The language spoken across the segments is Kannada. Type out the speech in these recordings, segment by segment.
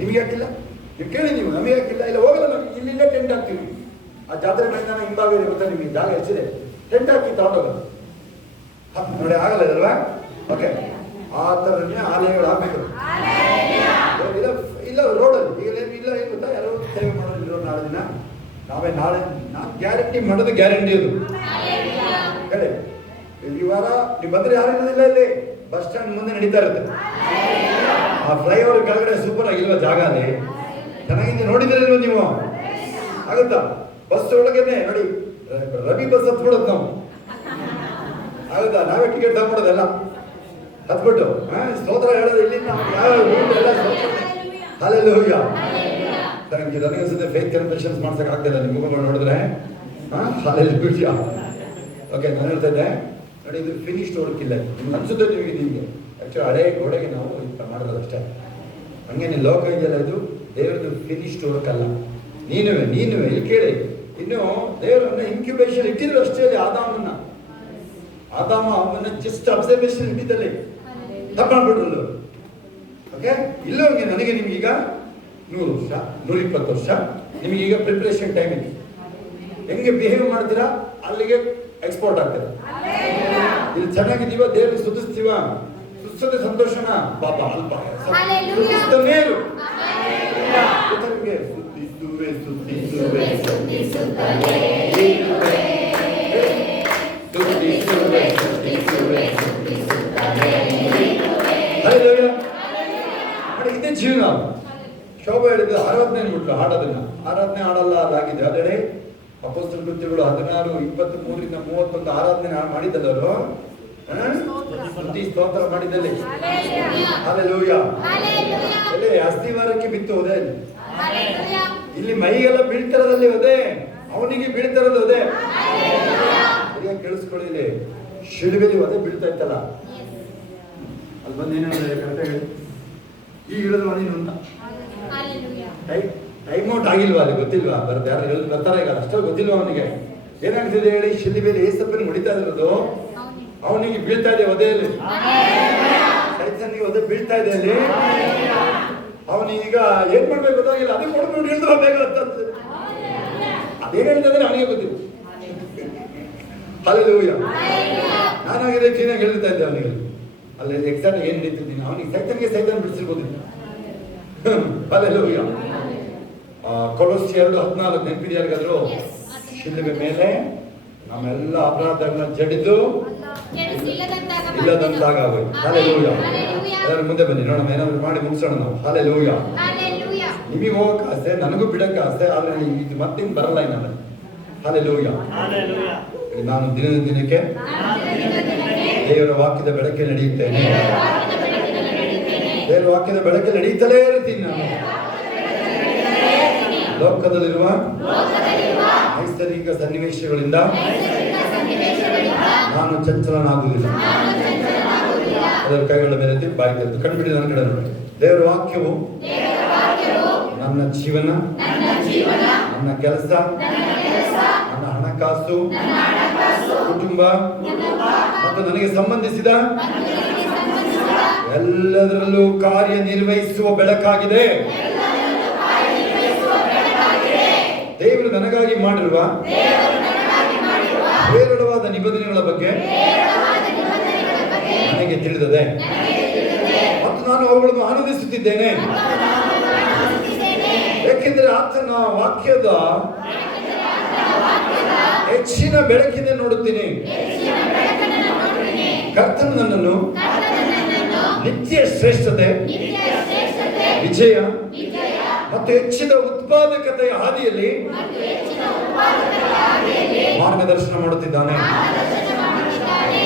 ನಿಮಗೆ ಯಾಕಿಲ್ಲ? ನೀವು ಕೇಳಿ, ನೀವು ನಮಗೆ ಯಾಕಿಲ್ಲ? ಇಲ್ಲ ಹೋಗಲ್ಲ, ನಮಗೆ ಇಲ್ಲಿಂದ ಟೆಂಟ್ ಹಾಕ್ತೀವಿ. ಆ ಜಾತ್ರೆ ಮೈದಾನ ಹಿಂಭಾಗ ಗೊತ್ತಾ ನಿಮಗೆ, ಜಾಗ ಹೆಚ್ಚಿದೆ, ಟೆಂಟ್ ಹಾಕಿ ತಗೊಂಡೋಗಲ್ಲ ನೋಡಿ, ಆಗಲ್ಲ ಇದಲ್ವಾ? ಓಕೆ, ಆ ಥರನೇ ಆಲಯಗಳು ಆಗಬೇಕು. ಇಲ್ಲ ರೋಡಲ್ಲಿ ಈಗ ಇಲ್ಲ ಏನು ಗೊತ್ತಾ, ಯಾರೋ ಸೇವೆ ಮಾಡೋದಿಲ್ಲ ನಾಳೆ ದಿನ, ನಾವೇ ನಾಳೆ ನಾನು ಗ್ಯಾರಂಟಿ ಮಾಡೋದು ಗ್ಯಾರಂಟಿ ಅದು ಹೇಳಿ. ಈ ವಾರ ನೀವು ಬಂದರೆ ಯಾರು ಇರೋದಿಲ್ಲ, ಇಲ್ಲಿ ಬಸ್ ಸ್ಟ್ಯಾಂಡ್ ಮುಂದೆ ನಡೀತಾ ಇರುತ್ತೆ. ಆ ಫ್ಲೈಓವರ್ ಕೆಳಗಡೆ ಸೂಪರ್ ಆಗಿಲ್ವಾ ಜಾಗ? ಅಲ್ಲಿ ಚೆನ್ನಾಗಿದೆ, ನೋಡಿದಿರಲ್ವ ನೀವು? ಆಗುತ್ತಾ? ಬಸ್ ಒಳಗೇನೆ ನೋಡಿ, ರವಿ ಬಸ್ ಹತ್ಬಿಡೋದು ನಾವು, ಆಗುತ್ತಾ? ನಾವೇ ಟಿಕೆಟ್ ತಗೊಂಡ್ಬಿಡೋದೆಲ್ಲ ಹತ್ಬಿಟ್ಟು ಸ್ತೋತ್ರ ಹೇಳೋದು ಇಲ್ಲಿ ಯಾವ ಹಲ್ಲೆಲೂಯಾ. ನನಗೆ ಅನ್ಸುತ್ತೆ ಫೇಕ್ ಕನ್ಫೆಷನ್ಸ್ ಮಾಡ್ಸಕ್ ಆಗ್ತಿಲ್ಲ ನಿಮ್ಮ ಮುಖಗಳು ನೋಡಿದ್ರೆ. ಹಲ್ಲೆಲೂಯಾ. ಓಕೆ, ನಾನು ಹೇಳ್ತಾ ಇದ್ದೆ ನೋಡಿ, ಇದು ಫಿನಿಶ್ಡ್ ವರ್ಕ್ ಇಲ್ಲ. ನಿಮ್ಗೆ ಅನ್ಸುತ್ತೆ ನಿಮಗೆ ಆಕ್ಚುಲಿ ಹಳೆ ಗೋಡೆಗೆ ನಾವು ಮಾಡೋದಷ್ಟೇ. ಹಂಗೇನೆ ಲೋಕ ಇದೆಯಲ್ಲ, ಇದು ದೇವರದ್ದು ಫಿನಿಶ್ಡ್ ವರ್ಕ್ ಅಲ್ಲ. ನೀನುವೆ ಇಲ್ಲಿ ಕೇಳಿ, ಇನ್ನು ದೇವರನ್ನ ಇನ್ಕ್ಯುಬೇಷನ್ ಇಟ್ಟಿದ್ರು ಅಷ್ಟೇ. ಅಲ್ಲಿ ಆದಾಮ ಅವನ್ನ ಜಸ್ಟ್ ಅಬ್ಸರ್ವೇಷನ್ ಇಟ್ಟಿದ್ದಲ್ಲಿ ತಪ್ಪು ಮಾಡ್ಬಿಟ್ರು. ಓಕೆ, ಇಲ್ಲೋ ಹಂಗೆ ನನಗೆ ನಿಮ್ಗೀಗ 100 ವರ್ಷ 120 ವರ್ಷ ನಿಮಗೀಗ ಪ್ರಿಪ್ರೇಷನ್ ಟೈಮ್ ಇದೆ. ಹೆಂಗೆ ಬಿಹೇವ್ ಮಾಡ್ತೀರಾ ಅಲ್ಲಿಗೆ ಎಕ್ಸ್ಪೋರ್ಟ್ ಆಗ್ತೀರಾ. ಇಲ್ಲಿ ಚೆನ್ನಾಗಿದ್ದೀವ, ದೇವ್ರಿಗೆ ಸುತ್ತಿಸ್ತೀವ, ಸುತ್ತದ ಸಂತೋಷನ ಪಾಪ ಅಲ್ಪ ಮೇಲು ಇದೇ ಜೀವನ. ಶೋಭಾ ಹೇಳಿದ್ದು ಆರಾಧನೆ ಬಿಟ್ರು ಹಾಡೋದನ್ನ, ಆರಾಧನೆ ಹಾಡಲ್ಲ ಅದಾಗಿದೆ. ಅದೇ ಅಪೊಸ್ತಲ ಕೃತ್ಯಗಳು 16, 23ರಿಂದ 31 ಆರಾಧನೆ ಮಾಡಿದ್ದಲ್ಲರು, ಸ್ತೋತ್ರ ಮಾಡಿದ್ದಲ್ಲಿ. ಹಲ್ಲೆಲೂಯಾ. ಅಲ್ಲೇ ಅಸ್ಥಿವಾರಕ್ಕೆ ಬಿತ್ತು ಹೋದೆ, ಇಲ್ಲಿ ಮೈಗೆಲ್ಲ ಬೀಳ್ತಿರೋದಲ್ಲಿ ಹೋದೆ, ಅವನಿಗೆ ಬೀಳ್ತಿರೋದು ಹೋದೆ. ಕೇಳಿಸ್ಕೊಳ್ಳಿ, ಶಿಲುಬೆಲಿ ಹೋದೆ ಬೀಳ್ತಾ ಇತ್ತಲ್ಲ, ಅಲ್ಲಿ ಬಂದು ಏನೇನು ಕರೆಕ್ಟ್ ಹೇಳಿ, ಈಗ ಹೇಳಿದ್ರು ನೀನು ಅಂತ ಟೈಮ್ ಔಟ್ ಆಗಿಲ್ವಾ? ಅಲ್ಲಿ ಗೊತ್ತಿಲ್ವಾ? ಯಾರು ಹೇಳಿದ್ರು ಬರ್ತಾರ ಈಗ, ಅಷ್ಟೇ ಗೊತ್ತಿಲ್ವಾ ಅವನಿಗೆ? ಏನಾಗ್ತಿದೆ ಹೇಳಿ, ಶಿಲುಬೆಲಿ ಏಸಪ್ಪನ ಹೊಡಿತಾ ಇರೋದು, ಅವನಿಗೆ ಬೀಳ್ತಾ ಇದೆ ಒದೆಯಲ್ಲಿ, ಸೈತಾನಿಗೆ ಒದೆ ಬೀಳ್ತಾ ಇದೆ ಅಲ್ಲಿ. ಅವನೀಗ ಏನ್ ಮಾಡ್ಬೇಕು ಗೊತ್ತಾಗಿಲ್ಲ, ಅದಕ್ಕೆ ಕೊಡ್ಕೊಂಡು ಹೇಳಿದ್ರು ಬೇಕಾಗ್ತ ಅದೇನ್ ಹೇಳ್ತಾ ಅವನಿಗೆ ಗೊತ್ತಿಲ್ಲ. ಹಲ್ಲೆಲೂಯಾ. ನಾನಾಗಿದೆ ಕ್ಲೀನಾಗಿ ಹೇಳ್ತಾ ಇದ್ದೆ ಅವನಿಗೆ, ಅಲ್ಲಿ ಎಕ್ಸಾಕ್ಟ್ ಏನ್ ನಡೀತಿದ್ದೀನಿ, ಅವನಿಗೆ ಸೈತಾನ್ ಬಿಡಿಸಿರ್ಬೋದಿಲ್ಲ. ಹಲ್ಲೆಲೂಯಾ. ಕೊಲೊಸ್ಸೆ 2:14 ನೆನಪಿದೆ ಯಾರಿಗಾದ್ರು? ಶಿಲುಬೆ ಮೇಲೆ ನಮ್ಮೆಲ್ಲ ಅಪರಾಧಗಳನ್ನ ಜಡಿದು ಇಲ್ಲದಂತಾಗೋಯ್ತು. ಹಲ್ಲೆಲೂಯಾ. ಎಲ್ಲರೂ ಮುಂದೆ ಬನ್ನಿ, ನೋಡೋಣ ಏನಾದ್ರು ಮಾಡಿ ಮುಗಿಸೋಣ ನಾವು. ಹಲ್ಲೆಲೂಯಾ. ನಿಮಗೆ ಹೋಗಕ್ಕೆ ಆಸೆ, ನನಗೂ ಬಿಡಕ್ಕೆ ಆಸೆ, ಆದ್ರೆ ಇದು ಮತ್ತಿನ್ ಬರಲ್ಲ ಇನ್ನ. ಹಲ್ಲೆಲೂಯಾ. ನಾನು ದಿನಕ್ಕೆ ದೇವರ ವಾಕ್ಯದ ಬೆಳಕೆ ನಡೆಯುತ್ತೇನೆ. ದೇವರ ವಾಕ್ಯದ ಬೆಳಕೆ ನಡೀತಲೇ ಇರ್ತೀನಿ. ನಾನು ಲೋಕದಲ್ಲಿರುವ ನೈಸರ್ಗಿಕ ಸನ್ನಿವೇಶಗಳಿಂದ ನಾನು ಚಂಚಲನಾಗುವುದಿಲ್ಲ. ಅದರ ಕೈಗಳ ಮೇಲೆ ಬಾಯಿ ತೆರೆದು ಕಣ್ಬಿಡಿ ನನ್ನ ಕಡೆ ನೋಡಿ. ದೇವರ ವಾಕ್ಯವು ನನ್ನ ಜೀವನ, ನನ್ನ ಕೆಲಸ, ನನ್ನ ಹಣಕಾಸು, ಕುಟುಂಬ ಮತ್ತು ನನಗೆ ಸಂಬಂಧಿಸಿದ ಎಲ್ಲದರಲ್ಲೂ ಕಾರ್ಯನಿರ್ವಹಿಸುವ ಬೆಳಕಾಗಿದೆ. ದೇವರು ನನಗಾಗಿ ಮಾಡಿರುವ ಹೇರಳವಾದ ನಿಬಂಧನೆಗಳ ಬಗ್ಗೆ ನನಗೆ ತಿಳಿದಿದೆ ಮತ್ತು ನಾನು ಅವುಗಳನ್ನು ಆನಂದಿಸುತ್ತಿದ್ದೇನೆ. ಏಕೆಂದರೆ ಆತನ ವಾಕ್ಯದ ಹೆಚ್ಚಿನ ಬೆಳಕಿನ ನೋಡುತ್ತೀನಿ. ಕರ್ತನು ನನ್ನನ್ನು ನಿತ್ಯ ಶ್ರೇಷ್ಠತೆ, ವಿಜಯ ಮತ್ತು ಹೆಚ್ಚಿನ ಉತ್ಪಾದಕತೆಯ ಹಾದಿಯಲ್ಲಿ ಮಾರ್ಗದರ್ಶನ ಮಾಡುತ್ತಿದ್ದಾನೆ.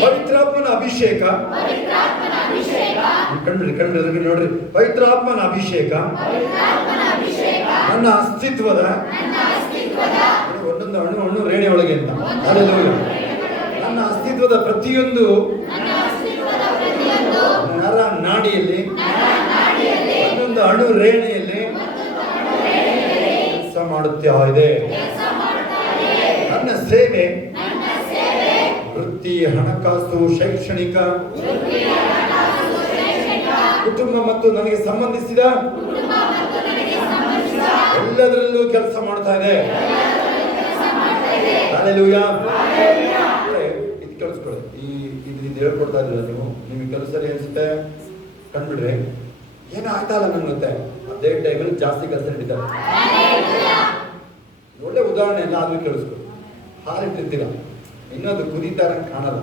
ಪವಿತ್ರಾತ್ಮನ ಅಭಿಷೇಕ, ಕಂಡ್ರಿ ನೋಡ್ರಿ, ಪವಿತ್ರಾತ್ಮನ ಅಭಿಷೇಕ ನನ್ನ ಅಸ್ತಿತ್ವದ ಒಂದೊಂದು ಹಣ್ಣು ರೇಣಿ ಒಳಗೆ ಅಂತ. ಹಲ್ಲೆಲೂಯಾ. ನನ್ನ ಅಸ್ತಿತ್ವದ ಪ್ರತಿಯೊಂದು ನರ ನಾಡಿಯಲ್ಲಿ, ಒಂದೊಂದು ಅಣು ರೇಣೆಯಲ್ಲಿ ಕೆಲಸ ಮಾಡುತ್ತಾ ಇದೆ. ನನ್ನ ಸೇವೆ, ವೃತ್ತಿ, ಹಣಕಾಸು, ಶೈಕ್ಷಣಿಕ, ಕುಟುಂಬ ಮತ್ತು ನನಗೆ ಸಂಬಂಧಿಸಿದ ಎಲ್ಲದರಲ್ಲೂ ಕೆಲಸ ಮಾಡ್ತಾ ಇದೆ. ಹಲ್ಲೆಲೂಯಾ. ಇದು ಕಳಿಸ್ಕೊಳ್ಳಿ. ಇದು ಹೇಳ್ಕೊಡ್ತಾ ಇದ್ದೀರ ನೀವು. ನಿಮಗೆ ಕೆಲಸ ಅನಿಸುತ್ತೆ ಕಂಡ್ಬಿಡ್ರಿ ಏನೋ ಆಗ್ತಾ ಇಲ್ಲ ನನ್ಗುತ್ತೆ. ಅದೇ ಟೈಮಲ್ಲಿ ಜಾಸ್ತಿ ಕೆಲಸ ನಡೀತಾರೆ. ಒಳ್ಳೆ ಉದಾಹರಣೆ ಎಲ್ಲ ಆದ್ರೂ ಕೇಳಿಸ್ಕೊ. ಹಾಲಿಟ್ಟಿರ್ತೀರ, ಇನ್ನೊಂದು ಕುದೀತಾರ ಕಾಣಲ್ಲ,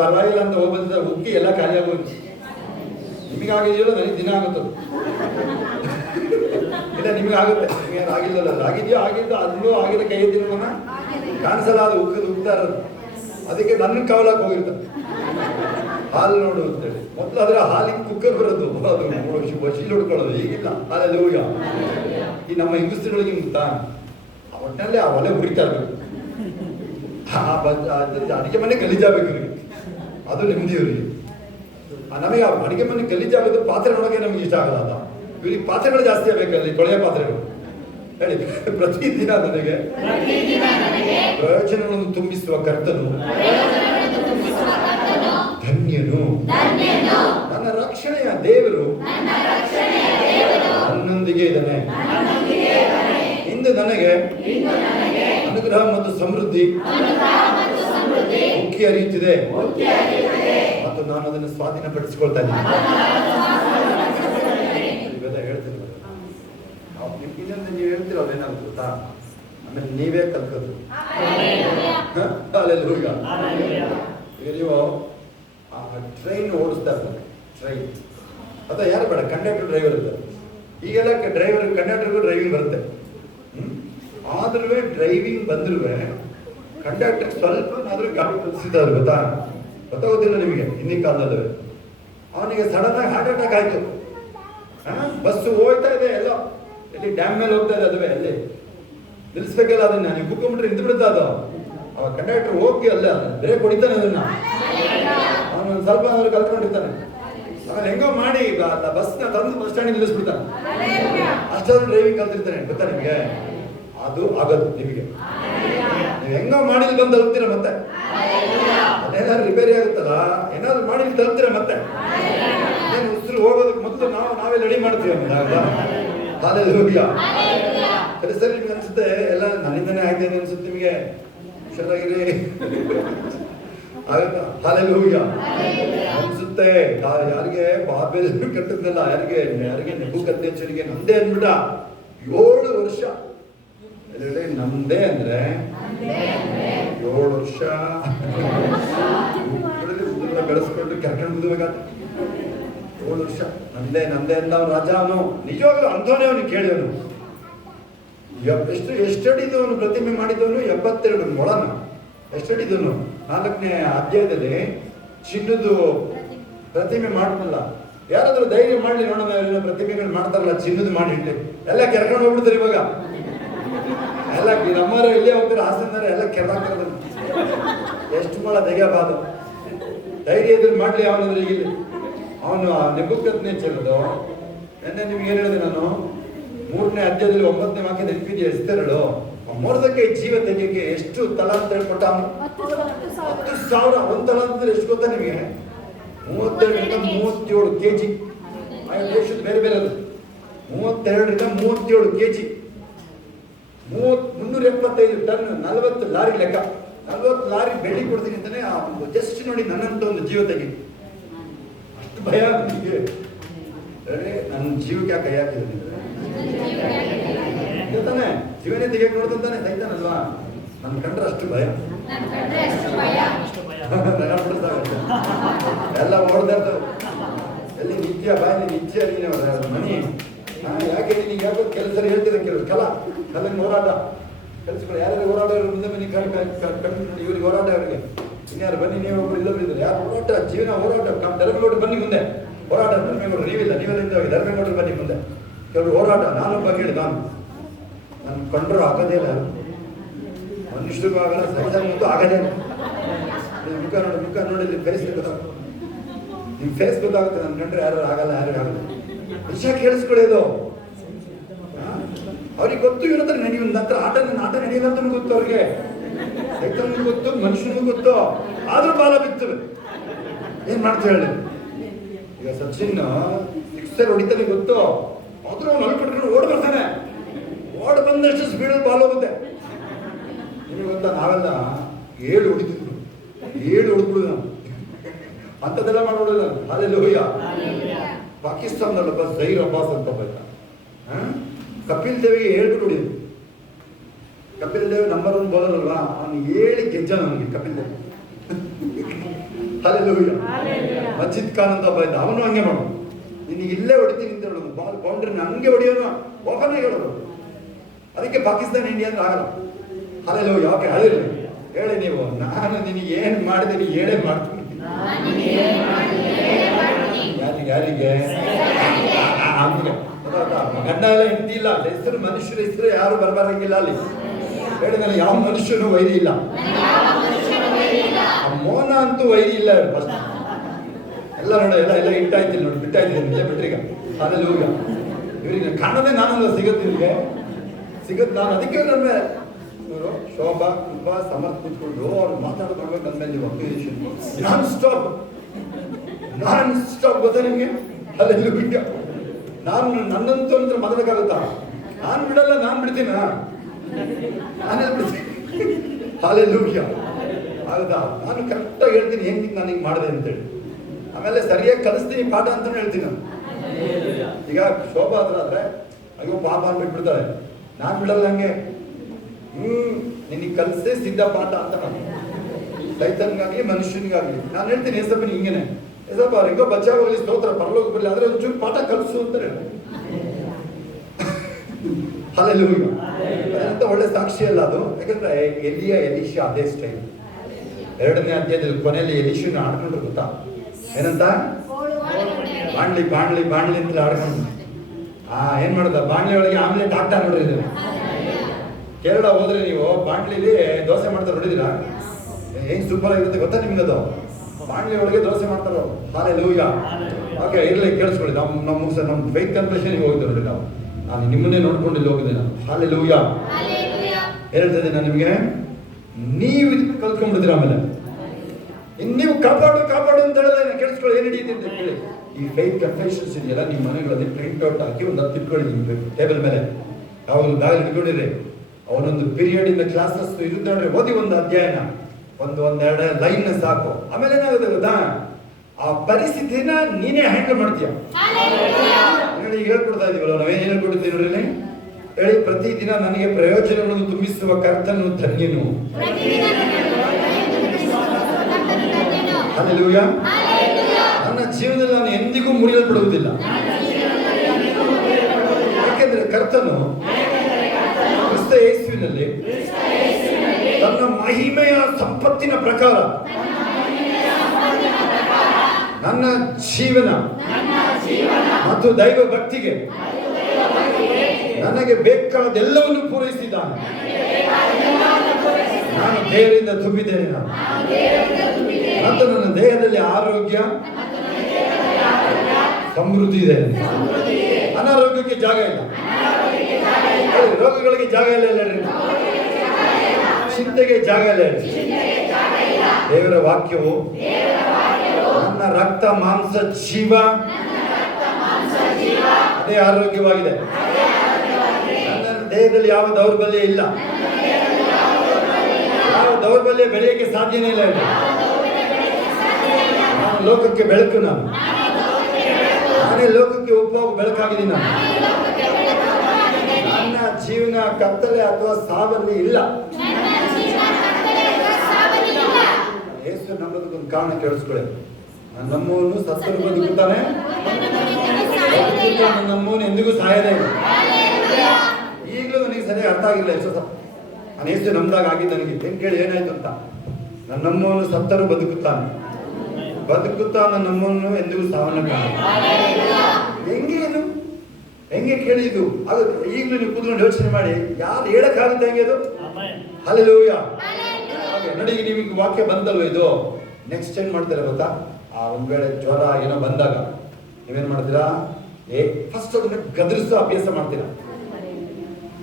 ಪರವಾಗಿಲ್ಲ ಅಂತ ಹೋಗ್ಬಂದ್ರೆ ಉಕ್ಕಿ ಎಲ್ಲ ಖಾಲಿ ಆಗೋದು. ನಿಮಗಾಗಿದೆಯೋ ನನಗೆ ದಿನ ಆಗುತ್ತದು. ಇಲ್ಲ ನಿಮಗಾಗುತ್ತೆ, ನಿಮಗೇನು ಆಗಿಲ್ಲಲ್ಲ. ಆಗಿದೆಯೋ ಆಗಿದ್ದು ಅಲ್ಲೂ ಆಗಿದ ಕೈ ದಿನ ಕಾಣಿಸಲ್ಲ, ಅದು ಉಗ್ತಾ ಇರೋದು. ಅದಕ್ಕೆ ನನ್ನ ಕವಲಕ್ಕೆ ಹೋಗಿರ್ತಾರೆ ಹಾಲು ನೋಡು ಅಂತೇಳಿ. ಮೊದಲು ಅದರ ಹಾಲಿಗೆ ಕುಕ್ಕರ್ ಬರೋದು, ಅದು ವಶೀಲ್ ಹೊಡ್ಕೊಳ್ಳೋದು. ಈಗಿಲ್ಲ. ಹಲ್ಲೆಲೂಯಾ. ಈ ನಮ್ಮ ಹಿಂಗಸ್ರುಗಳಿಗೆ ಗೊತ್ತಾ, ಒಟ್ಟಿನಲ್ಲೇ ಆ ಒಲೆ ಉರಿತಾ ಇರ್ಬೇಕು. ಅಡಿಗೆ ಮನೆ ಗಲೀಜಾಗಬೇಕು ಇವ್ರಿಗೆ, ಅದು ನೆಮ್ಮದಿ ಇವರಿಗೆ. ನಮಗೆ ಆ ಅಡಿಗೆ ಮನೆ ಗಲೀಜಾಗೋದು ಪಾತ್ರೆ ಒಳಗೆ ನಮ್ಗೆ ಇಷ್ಟ ಆಗಲ್ಲ. ಅದ ಇವ್ರಿಗೆ ಪಾತ್ರೆಗಳು ಜಾಸ್ತಿ ಆಗಬೇಕಲ್ಲಿ, ಕೊಳೆಯ ಪಾತ್ರೆಗಳು. ಹೇಳಿ, ಪ್ರತಿದಿನ ನನಗೆ ಪ್ರಯೋಜನಗಳನ್ನು ತುಂಬಿಸುವ ಕರ್ತನು ಧನ್ಯನು. ನನ್ನ ರಕ್ಷಣೆಯ ದೇವರು ನನ್ನೊಂದಿಗೆ ಇದ್ದಾನೆ. ಇಂದು ನನಗೆ ಅನುಗ್ರಹ ಮತ್ತು ಸಮೃದ್ಧಿ ಉಕ್ಕಿ ಹರಿಯುತ್ತಿದೆ ಮತ್ತು ನಾನು ಅದನ್ನು ಸ್ವಾಧೀನಪಡಿಸಿಕೊಳ್ತಾ ಇದ್ದೀನಿ. ಇವೆಲ್ಲ ಹೇಳ್ತೀನಿ. ನೀವು ಹೇಳ್ತೀರ ಅವೇನಾಗುತ್ತೆ ಗೊತ್ತಾ, ಆಮೇಲೆ ನೀವೇ ಕಲ್ಕೋದು. ಹಲ್ಲೆಲೂಯಾ. ಈಗ ನೀವು ಟ್ರೈನ್ ಓಡಿಸ್ತಾ ಇರ್ತಾರೆ, ಟ್ರೈನ್ ಅಥವಾ ಯಾರು ಬೇಡ, ಕಂಡಕ್ಟರ್ ಡ್ರೈವರ್ ಇರ್ತಾರೆ. ಈಗೆಲ್ಲ ಡ್ರೈವರ್ ಕಂಡಕ್ಟರ್ಗೂ ಡ್ರೈವಿಂಗ್ ಬರುತ್ತೆ. ಆದ್ರೂ ಡ್ರೈವಿಂಗ್ ಬಂದ್ರೂ ಕಂಡಕ್ಟರ್ ಸ್ವಲ್ಪನಾದ್ರೂ ಗಾಡಿ ಕಲಿಸಿದ್ದಾರೆ ಗೊತ್ತಾ, ಗೊತ್ತಾಗೋದಿಲ್ಲ ನಿಮಗೆ. ಹಿಂದಿನ ಕಾಲದಲ್ಲಿ ಅವನಿಗೆ ಸಡನ್ ಆಗಿ ಹಾರ್ಟ್ ಅಟ್ಯಾಕ್ ಆಯ್ತು. ಬಸ್ಸು ಹೋಗ್ತಾ ಇದೆ, ಎಲ್ಲ ಎಲ್ಲಿ ಡ್ಯಾಮ್ ಮೇಲೆ ಹೋಗ್ತಾ ಇದೆ, ಅದುವೇ ಅಲ್ಲಿ ನಿಲ್ಲಿಸ್ಬೇಕಲ್ಲ. ಅದನ್ನ ನೀವು ಕುತ್ಕೊಂಡ್ಬಿಟ್ರೆ ನಿಂತು ಬಿಡುತ್ತಾ ಅದು. ಅವ ಕಂಡಕ್ಟರ್ ಹೋಗಿ ಅಲ್ಲ ಬ್ರೇಕ್ ಹೊಡಿತಾನೆ, ಅದನ್ನ ಅವನು ಸ್ವಲ್ಪ ಆದ್ರೂ ಕಲ್ತ್ಕೊಂಡಿರ್ತಾನೆ. ಆಮೇಲೆ ಹೆಂಗೋ ಮಾಡಿ ಬಸ್ನ ತಂದು ಬಸ್ ಸ್ಟ್ಯಾಂಡ್ ನಿಲ್ಲಿಸ್ಬಿಡ್ತಾನೆ. ಅಷ್ಟಾದ್ರೂ ಡ್ರೈವಿಂಗ್ ಕಲ್ತಿರ್ತಾನೆ ಗೊತ್ತಾ ನಿಮಗೆ. ಅದು ಆಗೋದು ನಿಮಗೆ. ನೀವು ಹೆಂಗೋ ಮಾಡಿ ಬಂದು ತಲುಪ್ತೀರ, ಮತ್ತೆ ಅದೇನಾದ್ರು ರಿಪೇರಿ ಆಗುತ್ತಲ್ಲ, ಏನಾದ್ರು ಮಾಡಿ ತಲುಪ್ತೀರ. ಮತ್ತೆ ಏನು ಉಸಿರು ಹೋಗೋದಕ್ಕೆ ಮೊದಲು ನಾವೇ ರೆಡಿ ಮಾಡ್ತೀವಿ. ಹಲ್ಲೆಲೂಯಾ. ಸರಿ ನಿಮ್ಗೆ ಅನ್ಸುತ್ತೆ ಎಲ್ಲ ನನ್ನಿಂದನೇ ಆಗ್ತೇನೆ ಅನ್ಸುತ್ತೆ ನಿಮಗೆ. ಹುಷಾರಾಗಿರಿ. ಆಗುತ್ತಾ? ಹಲ್ಲೆಲೂಯಾ. ಅನ್ಸುತ್ತೆ ಯಾರಿಗೆ ಬಾಬೆಲ್ ಕಟ್ಟಿದ್ನಲ್ಲ, ಯಾರಿಗೆ ನೆಬೂಕದ್ನೆಚ್ಚರನಿಗೆ ನಮ್ದೇ ಅಂದ್ಬಿಟ್ಟ 7 ವರ್ಷ. ನಮ್ದೇ ಅಂದ್ರೆ 7 ವರ್ಷ ಬೆಳೆಸ್ಕೊಂಡು ಕರ್ಕೊಂಡು ಮುದ್ಬೇಕಾದ್ರೆ 7 ವರ್ಷ ನಂದೇ ಅಂದ ಅವನು ರಾಜ. ಅವನು ನಿಜವಾಗ್ಲೂ ಅಂಥವನೇ. ಅವನು ಕೇಳಿದವನು ಎಷ್ಟಡಿದವನು ಪ್ರತಿಮೆ ಮಾಡಿದವನು 72 ಮೊಳನ. ಎಷ್ಟಡಿದವನು 4ನೇ ಅಧ್ಯಾಯದಲ್ಲಿ ಚಿನ್ನದು ಪ್ರತಿಮೆ ಮಾಡಲ್ಲ. ಯಾರಾದ್ರೂ ಧೈರ್ಯ ಮಾಡ್ಲಿ ನೋಡೋಣ, ಪ್ರತಿಮೆಗಳು ಮಾಡ್ತಾರಲ್ಲ ಚಿನ್ನದು ಮಾಡಿಟ್ಟು ಎಲ್ಲ ಕೆರ್ಕೊಂಡು ಹೋಗ್ಬಿಡ್ತಾರೆ. ಇವಾಗ ಎಲ್ಲ ನಮ್ಮವರು ಇಲ್ಲೇ ಹೋಗ್ತಾರೆ, ಹಾಸನದಾರೆ ಎಲ್ಲ ಕೆರ್ದಾಕ್ತಾರೆ. ಎಷ್ಟು ಮೊಳ ತೆಗೆಯಬಾರ್ದು, ಧೈರ್ಯ ಇದ್ರೆ ಮಾಡ್ಲಿ. ಅವನಂದ್ರೆ ಈಗ ಅವನು ನೆಬೂಕದ್ನೆಚ್ಚರದು ನೆನ್ನೆ ನಿಮ್ಗೆ ಏನ್ ಹೇಳಿದೆ ನಾನು, 3ನೇ ಅಧ್ಯಾಯದಲ್ಲಿ 9ನೇ ವಾಕ್ಯ ನೆನಪಿದೆಯಾ? ಎಸ್ತೇರಳು ಮೊರ್ದೆಕೈ ಜೀವ ತೆಗೆಯಕ್ಕೆ ಎಷ್ಟು ತಲಾಂತ ಹೇಳ್ಕೊಟ್ಟ ಅವನು? 10,000. ಒಂದು ತಲಾಂತ ಅಂದ್ರೆ ಎಷ್ಟು ಗೊತ್ತಾ ನಿಮಗೆ? 32ರಿಂದ 37 kg. ದೇಶದ ಬೇರೆ ಬೇರೆ ಅದು. 32ರಿಂದ 37 kg, 375 ಟನ್, 40 ಲಾರಿ ಲೆಕ್ಕ. 40 ಲಾರಿ ಬೆಳ್ಳಿ ಕೊಡ್ತೀನಿ ಅಂತಾನೆ. ಜಸ್ಟ್ ನೋಡಿ ನನ್ನಂತ ಒಂದು ಜೀವ ತೆಗಿ. ಅಷ್ಟು ಭಯ ನನಗೆ. ನನ್ನ ಜೀವಕ್ಕೆ ಕೈ ಹಾಕಿದ್ದೀನಿ ತಾನೆ. ಜೀವನೇ ತೆಗಿಯಕ್ಕೆ ನೋಡ್ತಾನೆ ಸೈತಾನಲ್ವಾ. ನನ್ ಕಂಡ್ರೆ ಅಷ್ಟು ಭಯ. ಎಲ್ಲ ಓಡ್ತಾ ಇರ್ತಾವೆ. ಎಲ್ಲಿ ನಿತ್ಯ ಬಾಯಿ ನಿತ್ಯ ಮನಿ. ಯಾಕೆ ನೀನು ಯಾಕೋ ಕೆಲಸ ಹೇಳ್ತಿದ್ದೆ, ಕೆಲವು ಕಲ್ಲಿನ ಹೋರಾಟ ಕೆಲಸಗಳು. ಯಾರ್ಯಾರು ಹೋರಾಟ ಮುಂದೆ ಬನ್ನಿ, ನೋಡಿ ಇವ್ರಿಗೆ ಹೋರಾಟ. ಅವರಿಗೆ ಇನ್ಯಾರು ಬನ್ನಿ, ನೀವು ಒಬ್ಬರು ಇಲ್ಲೊಬ್ರು ಇದ್ದಾರೆ. ಯಾರು ಹೋರಾಟ? ಜೀವನ ಹೋರಾಟ. ಧರ್ಮೇಗೌಡರು ಬನ್ನಿ ಮುಂದೆ ಹೋರಾಟ. ಧರ್ಮೇಗೌಡರು ನೀವಿಲ್ಲ, ನೀವೆಲ್ಲ ಇದ್ದಾವೆ. ಧರ್ಮೇಗೌಡರು ಬನ್ನಿ ಮುಂದೆ. ಕೆಲವರು ಹೋರಾಟ. ನಾನೊಬ್ಬ ಹೇಳಿ, ನನ್ನ ಕಂಡ್ರು ಆಗೋದೇ ಇಲ್ಲ. ಮನುಷ್ಯರಿಗೂ ಆಗಲ್ಲ, ಸೈತಾನಿಗೂ ಆಗದೇ ಇಲ್ಲ. ಮುಖ ನೋಡಿ ಇಲ್ಲಿ ಫೇಸ್ ಗೊತ್ತಾಗುತ್ತೆ. ನಿಮ್ ಫೇಸ್ ಗೊತ್ತಾಗುತ್ತೆ. ನನ್ನ ಕಂಡ್ರೆ ಯಾರು ಆಗಲ್ಲ, ಯಾರು ಆಗಲ್ಲ. ವಿಷಯ ಕೇಳಿಸ್ಕೊಳ್ಳೋದು ಅವ್ರಿಗೆ ಗೊತ್ತು. ಇವನ ಹತ್ರ ಆಟ ನಡೆಯಲ್ಲ ಅಂತ ಗೊತ್ತು ಅವ್ರಿಗೆ. ಸೈತಾನಿಗೂ ಗೊತ್ತು, ಮನುಷ್ಯನಿಗೂ ಗೊತ್ತು. ಆದ್ರೂ ಬಾಲ ಬಿತ್ತವೆ. ಏನ್ ಮಾಡ್ತೀವಿ ಹೇಳಿ? ಈಗ ಸಚಿನ್ 6 ಹೊಡಿತಾನೆ ಗೊತ್ತು. ಆದ್ರೂ ಅವ್ನು ಅಲ್ಲಿ ಕಟ್ಕೊಂಡು ಬಂದಷ್ಟು ಸ್ಪೀಡಲ್ಲಿ ಬಾಲ್ ಹೋಗುತ್ತೆ. ನಿಮಗೆ ಗೊತ್ತಾ, ನಾವೆಲ್ಲ 7 ಹೊಡಿತಿದ್ರು, 7 ಹೊಡೆದ್ಬಿಡು ನಾವು, ಅಂಥದ್ದೆಲ್ಲ ಮಾಡ್ಬಿಡೋದು ನಾನು. ಹಲ್ಲೆಲೂಯಾ. ಪಾಕಿಸ್ತಾನದಲ್ಲೊಬ್ಬ ಝಹೀರ್ ಅಬ್ಬಾಸ್ ಅಂತ ಒಬ್ಬ ಇದ್ದ. ಕಪಿಲ್ ದೇವಿಗೆ 7 ಬಿಟ್ಟು ಹೊಡಿಯೋದು. ಕಪಿಲ್ ದೇವ್ ನಂಬರ್ 1 ಬೌಲರ್ ಅಲ್ವಾ, ಅವನು 7 ಗೆಜ್ಜ ನಮಗೆ ಕಪಿಲ್ ದೇವ್. ಹಲ್ಲೆಲೂಯಾ. ಮಜಿದ್ ಖಾನ್ ಅಂತ ಒಬ್ಬ ಇದ್ದ, ಅವನು ಹಂಗೆ ಮಾಡೋದು. ನಿನಗೆ ಇಲ್ಲೇ ಹೊಡಿತೀನಿ ಅಂತ ಹೇಳೋದು, ಬಾಲ್ ಬೌಂಡ್ರಿ ಹಂಗೆ ಹೊಡಿಯೋನು, ಓಪನ್ ಆಗಿ ಹೇಳೋದು. ಅದಕ್ಕೆ ಪಾಕಿಸ್ತಾನ ಇಂಡಿಯಾ ಅಂದ್ರೆ ಆಗಲ್ಲ. ಹಲ್ಲೆಲೂಯಾ. ಯಾಕೆ ಹೇಳಿರಿ, ಹೇಳಿ ನೀವು, ನಾನು ನಿನಗೆ ಏನು ಮಾಡಿದ್ದೀನಿ ಹೇಳೇ ಮಾಡ್ತೀನಿ. ಯಾರಿಗೆ ಗಂಡ ಎಲ್ಲ ಹೆಂಡತಿ ಇಲ್ಲ, ಹೆಸರು ಮನುಷ್ಯರ ಹೆಸರು ಯಾರು ಬರಬಾರಂಗಿಲ್ಲ ಅಲ್ಲಿ. ಹೇಳಿ, ನನಗೆ ಯಾವ ಮನುಷ್ಯನು ವೈರಿ ಇಲ್ಲ. ಮೋನ ಅಂತೂ ವೈರಿ ಇಲ್ಲ. ಫಸ್ಟ್ ಎಲ್ಲ ನೋಡಿ, ಎಲ್ಲ ಇಟ್ಟಾಯ್ತಿಲ್ಲ ನೋಡಿ, ಬಿಟ್ಟಾಯ್ತಿಲ್ಲ, ಬಿಟ್ರೀಗ. ಹಲ್ಲೆಲೂಯಾ. ಇವ್ರಿಗೆ ಕಾಣದೆ ನಾನಲ್ಲ ಸಿಗುತ್ತೆ, ಇವ್ರಿಗೆ ಸಿಗುತ್ತೆ. ನಾನು ಅದಕ್ಕೆ ನನ್ನ ಇವರು ಶೋಭಾ ತುಂಬ ಸಮರ್ಥ ಕೂತ್ಕೊಂಡು ಅವ್ರು ಮಾತಾಡೋದು ನೋಡ್ಬೇಕು. ನನ್ನ ಮೇಲೆ ನೀವು ಅಪ್ಲಿಕೇಶನ್ ನಾನ್ ಸ್ಟಾಪ್ ಗೊತ್ತಾ ನಿಮಗೆ? ಹಲ್ಲೆಲೂಯಾ. ನಾನು ನನ್ನಂತೂ ಅಂತ ಮಾತಾಡೋಕ್ಕಾಗುತ್ತಾ? ನಾನು ಬಿಡಲ್ಲ, ನಾನು ಬಿಡ್ತೀನ, ನಾನೇ ಬಿಡ್ತೀನಿ. ಹಲ್ಲೆಲೂಯಾ. ಆಗುತ್ತಾ? ನಾನು ಕರೆಕ್ಟಾಗಿ ಹೇಳ್ತೀನಿ ಹೆಂಗೆ ನಾನು ಹಿಂಗೆ ಮಾಡಿದೆ ಅಂತೇಳಿ. ಆಮೇಲೆ ಸರಿಯಾಗಿ ಕಲಿಸ್ತೀನಿ ಪಾಠ ಅಂತಾನು ಹೇಳ್ತೀನಿ ನಾನು. ಈಗ ಶೋಭಾ ಹತ್ರ ಆದ್ರೆ ಅಯ್ಯೋ ಪಾಪ ಅಂದ್ಬಿಟ್ಬಿಡ್ತಾರೆ, ನಾನು ಬಿಡಲ್ಲ ಹಂಗೆ. ನಿನಗೆ ಕಲಿಸೇ ಸಿದ್ಧ ಪಾಠ ಅಂತ ನಾನು ಸೈತನ್ಗಾಗ್ಲಿ ಮನುಷ್ಯನಿಗಾಗ್ಲಿ ನಾನು ಹೇಳ್ತೀನಿ. ಏಸಪ್ಪನ ಹಿಂಗೇನೆ, ಏಸಪ್ಪ ಅವ್ರಿಗೋ ಬಚಾವಾಗಲಿ, ಸ್ತೋತ್ರ, ಪರಲೋಕ ಬರಲಿ, ಆದ್ರೆ ಒಂಚೂರು ಪಾಠ ಕಲಿಸು ಅಂತ ಹೇಳಿ. ಹಲ್ಲೆಲೂಯಾ. ಅಂತ ಒಳ್ಳೆ ಸಾಕ್ಷಿ ಅಲ್ಲ ಅದು. ಯಾಕಂದ್ರೆ ಎಲೀಷಾ ಅದೇ ಸ್ಟೈಲ್. 2ನೇ ಅಧ್ಯಾಯದಲ್ಲಿ ಕೊನೆಯಲ್ಲಿ ಎಲೀಷನ ಆಡ್ಕೊಂಡ್ರು ಗೊತ್ತಾ? ಏನಂತ? ಬಾಣ್ಲಿ ಬಾಣ್ಲಿ ಬಾಣ್ಲಿ ಅಂತ ಆಡ್ಕೊಂಡು ಏನ್ ಮಾಡ್ದ, ಬಾಣ್ಲಿ ಒಳಗೆ ಆಮ್ಲೆಟ್ ಹಾಕ್ತಾ ನೋಡ್ರಿ. ಇದು ಕೇರಳ ಹೋದ್ರೆ ನೀವು ಬಾಣ್ಲಿಲಿ ದೋಸೆ ಮಾಡ್ತಾರೆ, ನೋಡಿದಿರಾ? ಹೆಂಗ್ ಸೂಪರ್ ಆಗಿರುತ್ತೆ ಗೊತ್ತಾ ನಿಮ್ಗೆ ಅದು? ಬಾಣ್ಲಿ ಒಳಗೆ ದೋಸೆ ಮಾಡ್ತಾರೋ. ಹಲ್ಲೆಲೂಯಾ. ಓಕೆ, ಇರ್ಲಿ, ಕೇಳಿಸ್ಕೊಳ್ಳಿ. ನಮ್ಮ ಫೇಕ್ ಕನ್ಫೆಷನ್ಗೆ ಹೋಗಿದ್ದೆ ನೋಡಿ ನಾವು. ನಾನು ನಿಮ್ಮನ್ನೇ ನೋಡ್ಕೊಂಡು ಇಲ್ಲಿ ಹೋಗಿದ್ದೆ ನಾನು. ಹಲ್ಲೆಲೂಯಾ. ಹೇಳ್ತದೆ ನಾನು ನಿಮಗೆ, ನೀವು ಕಲ್ತ್ಕೊಂಡ್ಬಿಡ್ತೀರ. ಆಮೇಲೆ ನೀವು ಕಾಪಾಡು ಅಂತ ಹೇಳಿದ್ರೆ ಕೇಳಿಸ್ಕೊಳ್ಳಿ, ಏನು ಹಿಡಿಯುತ್ತೆ ಅಂತ ಹೇಳಿ. ಈ ಫೇಕ್ ಕನ್ಫೆಷನ್ಸ್ ಇದೆಯಲ್ಲ, ನಿಮ್ಮ ಮನೆಗಳಲ್ಲಿ ಪ್ರಿಂಟ್ ಔಟ್ ಹಾಕಿ ಒಂದು 10 ಇಟ್ಕೊಳ್ಳಿ ನಿಮ್ಗೆ ಟೇಬಲ್ ಮೇಲೆ. ಯಾವಾಗ ಬ್ಯಾಗ್ ಇಟ್ಕೊಂಡಿರಿ, ಅವನೊಂದು ಪೀರಿಯಡ್ ಇಂದ ಕ್ಲಾಸಸ್ ಇರುತ್ತೆ ನೋಡ್ರಿ, ಓದಿ ಒಂದು ಅಧ್ಯಾಯನ, ಒಂದೆರಡು ಲೈನ್ ಸಾಕು. ಆಮೇಲೆ ಏನಾಗುತ್ತೆ ಗೊತ್ತಾ, ಆ ಪರಿಸ್ಥಿತಿನ ನೀನೇ ಹ್ಯಾಂಡಲ್ ಮಾಡ್ತೀಯ. ಹೇಳಿ, ಹೇಳ್ಕೊಡ್ತಾ ಇದೀವಲ್ಲ, ನಾವೇನು ಹೇಳ್ಕೊಡ್ತೀವಿ ನೋಡ್ರಿ ಹೇಳಿ. ಪ್ರತಿದಿನ ನನಗೆ ಪ್ರಯೋಜನಗಳನ್ನು ತುಂಬಿಸುವ ಕರ್ತನು ಧನ್ಯನು. ಹಲ್ಲೆಲೂಯಾ. ನನ್ನ ಜೀವನದಲ್ಲಿ ನಾನು ಎಂದಿಗೂ ಮುರಿಯಲ್ಪಡುವುದಿಲ್ಲ. ಯಾಕೆಂದ್ರೆ ಕರ್ತನು ಕ್ರಿಸ್ತ ಯೇಸುವಿನಲ್ಲಿ ತನ್ನ ಮಹಿಮೆಯ ಸಂಪತ್ತಿನ ಪ್ರಕಾರ ನನ್ನ ಜೀವನ ಮತ್ತು ದೈವ ಭಕ್ತಿಗೆ ನನಗೆ ಬೇಕಾದೆಲ್ಲವನ್ನು ಪೂರೈಸಿದ್ದಾನೆ. ನಾನು ದೇವರಿಂದ ತುಂಬಿದ್ದೇನೆ ಮತ್ತು ನನ್ನ ದೇಹದಲ್ಲಿ ಆರೋಗ್ಯ ಸಮೃದ್ಧಿ ಇದೆ. ಅನಾರೋಗ್ಯಕ್ಕೆ ಜಾಗ ಇಲ್ಲ, ರೋಗಗಳಿಗೆ ಜಾಗ ಇಲ್ಲ, ಚಿಂತೆಗೆ ಜಾಗ ಇಲ್ಲ. ದೇವರ ವಾಕ್ಯವು ನನ್ನ ರಕ್ತ ಮಾಂಸ ಜೀವ ಅದೇ ಆರೋಗ್ಯವಾಗಿದೆ. ನನ್ನ ದೇಹದಲ್ಲಿ ಯಾವ ದೌರ್ಬಲ್ಯ ಇಲ್ಲ, ಯಾವ ದೌರ್ಬಲ್ಯ ಬೆಳೆಯಕ್ಕೆ ಸಾಧ್ಯನೇ ಇಲ್ಲ. ನಾನು ಲೋಕಕ್ಕೆ ಬೆಳಕು, ನಾನೇ ಲೋಕಕ್ಕೆ ಉಪಯೋಗ ಬೆಳಕಾಗಿದ್ದೀನಿ. ನನ್ನ ಜೀವನ ಕತ್ತಲೆ ಅಥವಾ ಸಾವಲ್ಲಿ ಇಲ್ಲ. ಯೇಸು ನಂಬೋದಕ್ಕೊಂದು ಕಾರಣ ಕೇಳಿಸ್ಕೊಳ್ಳಿ. ನಮ್ಮವನು ಸತ್ತರು ಬದುಕುತ್ತಾನೆ, ನಮ್ಮವನು ಎಂದಿಗೂ ಸಾಯದೇ ಇಲ್ಲ. ಈಗಲೂ ನನಗೆ ಸರಿಯಾಗಿ ಅರ್ಥ ಆಗಿಲ್ಲ. ನಾನು ಯೇಸು ನಮ್ದಾಗ ಆಗಿದ್ದು ನನಗೆ ಏನ್ ಕೇಳಿ ಏನಾಯ್ತು ಅಂತ. ನಮ್ಮವನು ಸತ್ತರು ಬದುಕುತ್ತಾನೆ, ನಮ್ಮನ್ನು ಎಂದಿಗೂ ಸಾವನ್ನ ಕಾಣ. ಹೆಂಗೆ ಕೇಳಿದ್ದು ಅದು? ಈಗಲೂ ನೀವು ಕೂತ್ಕೊಂಡು ಯೋಚನೆ ಮಾಡಿ, ಯಾರು ಹೇಳಕ್ಕಾಗುತ್ತೆ ಹೆಂಗೆ ಅದು? ಹಲ್ಲೆಲೂಯಾ. ಹಾಗೆ ನೋಡಿ, ನಿಮಗೆ ವಾಕ್ಯ ಬಂದಲ್ವ ಇದು? ನೆಕ್ಸ್ಟ್ ಏನ್ ಮಾಡ್ತಾರೆ ಗೊತ್ತಾ? ಒಂದ್ ವೇಳೆ ಜ್ವರ ಏನೋ ಬಂದಾಗ ನೀವೇನ್ ಮಾಡ್ತೀರಾ? ಫಸ್ಟ್ ಅದನ್ನ ಗದರಿಸೋ ಅಭ್ಯಾಸ ಮಾಡ್ತೀರಾ.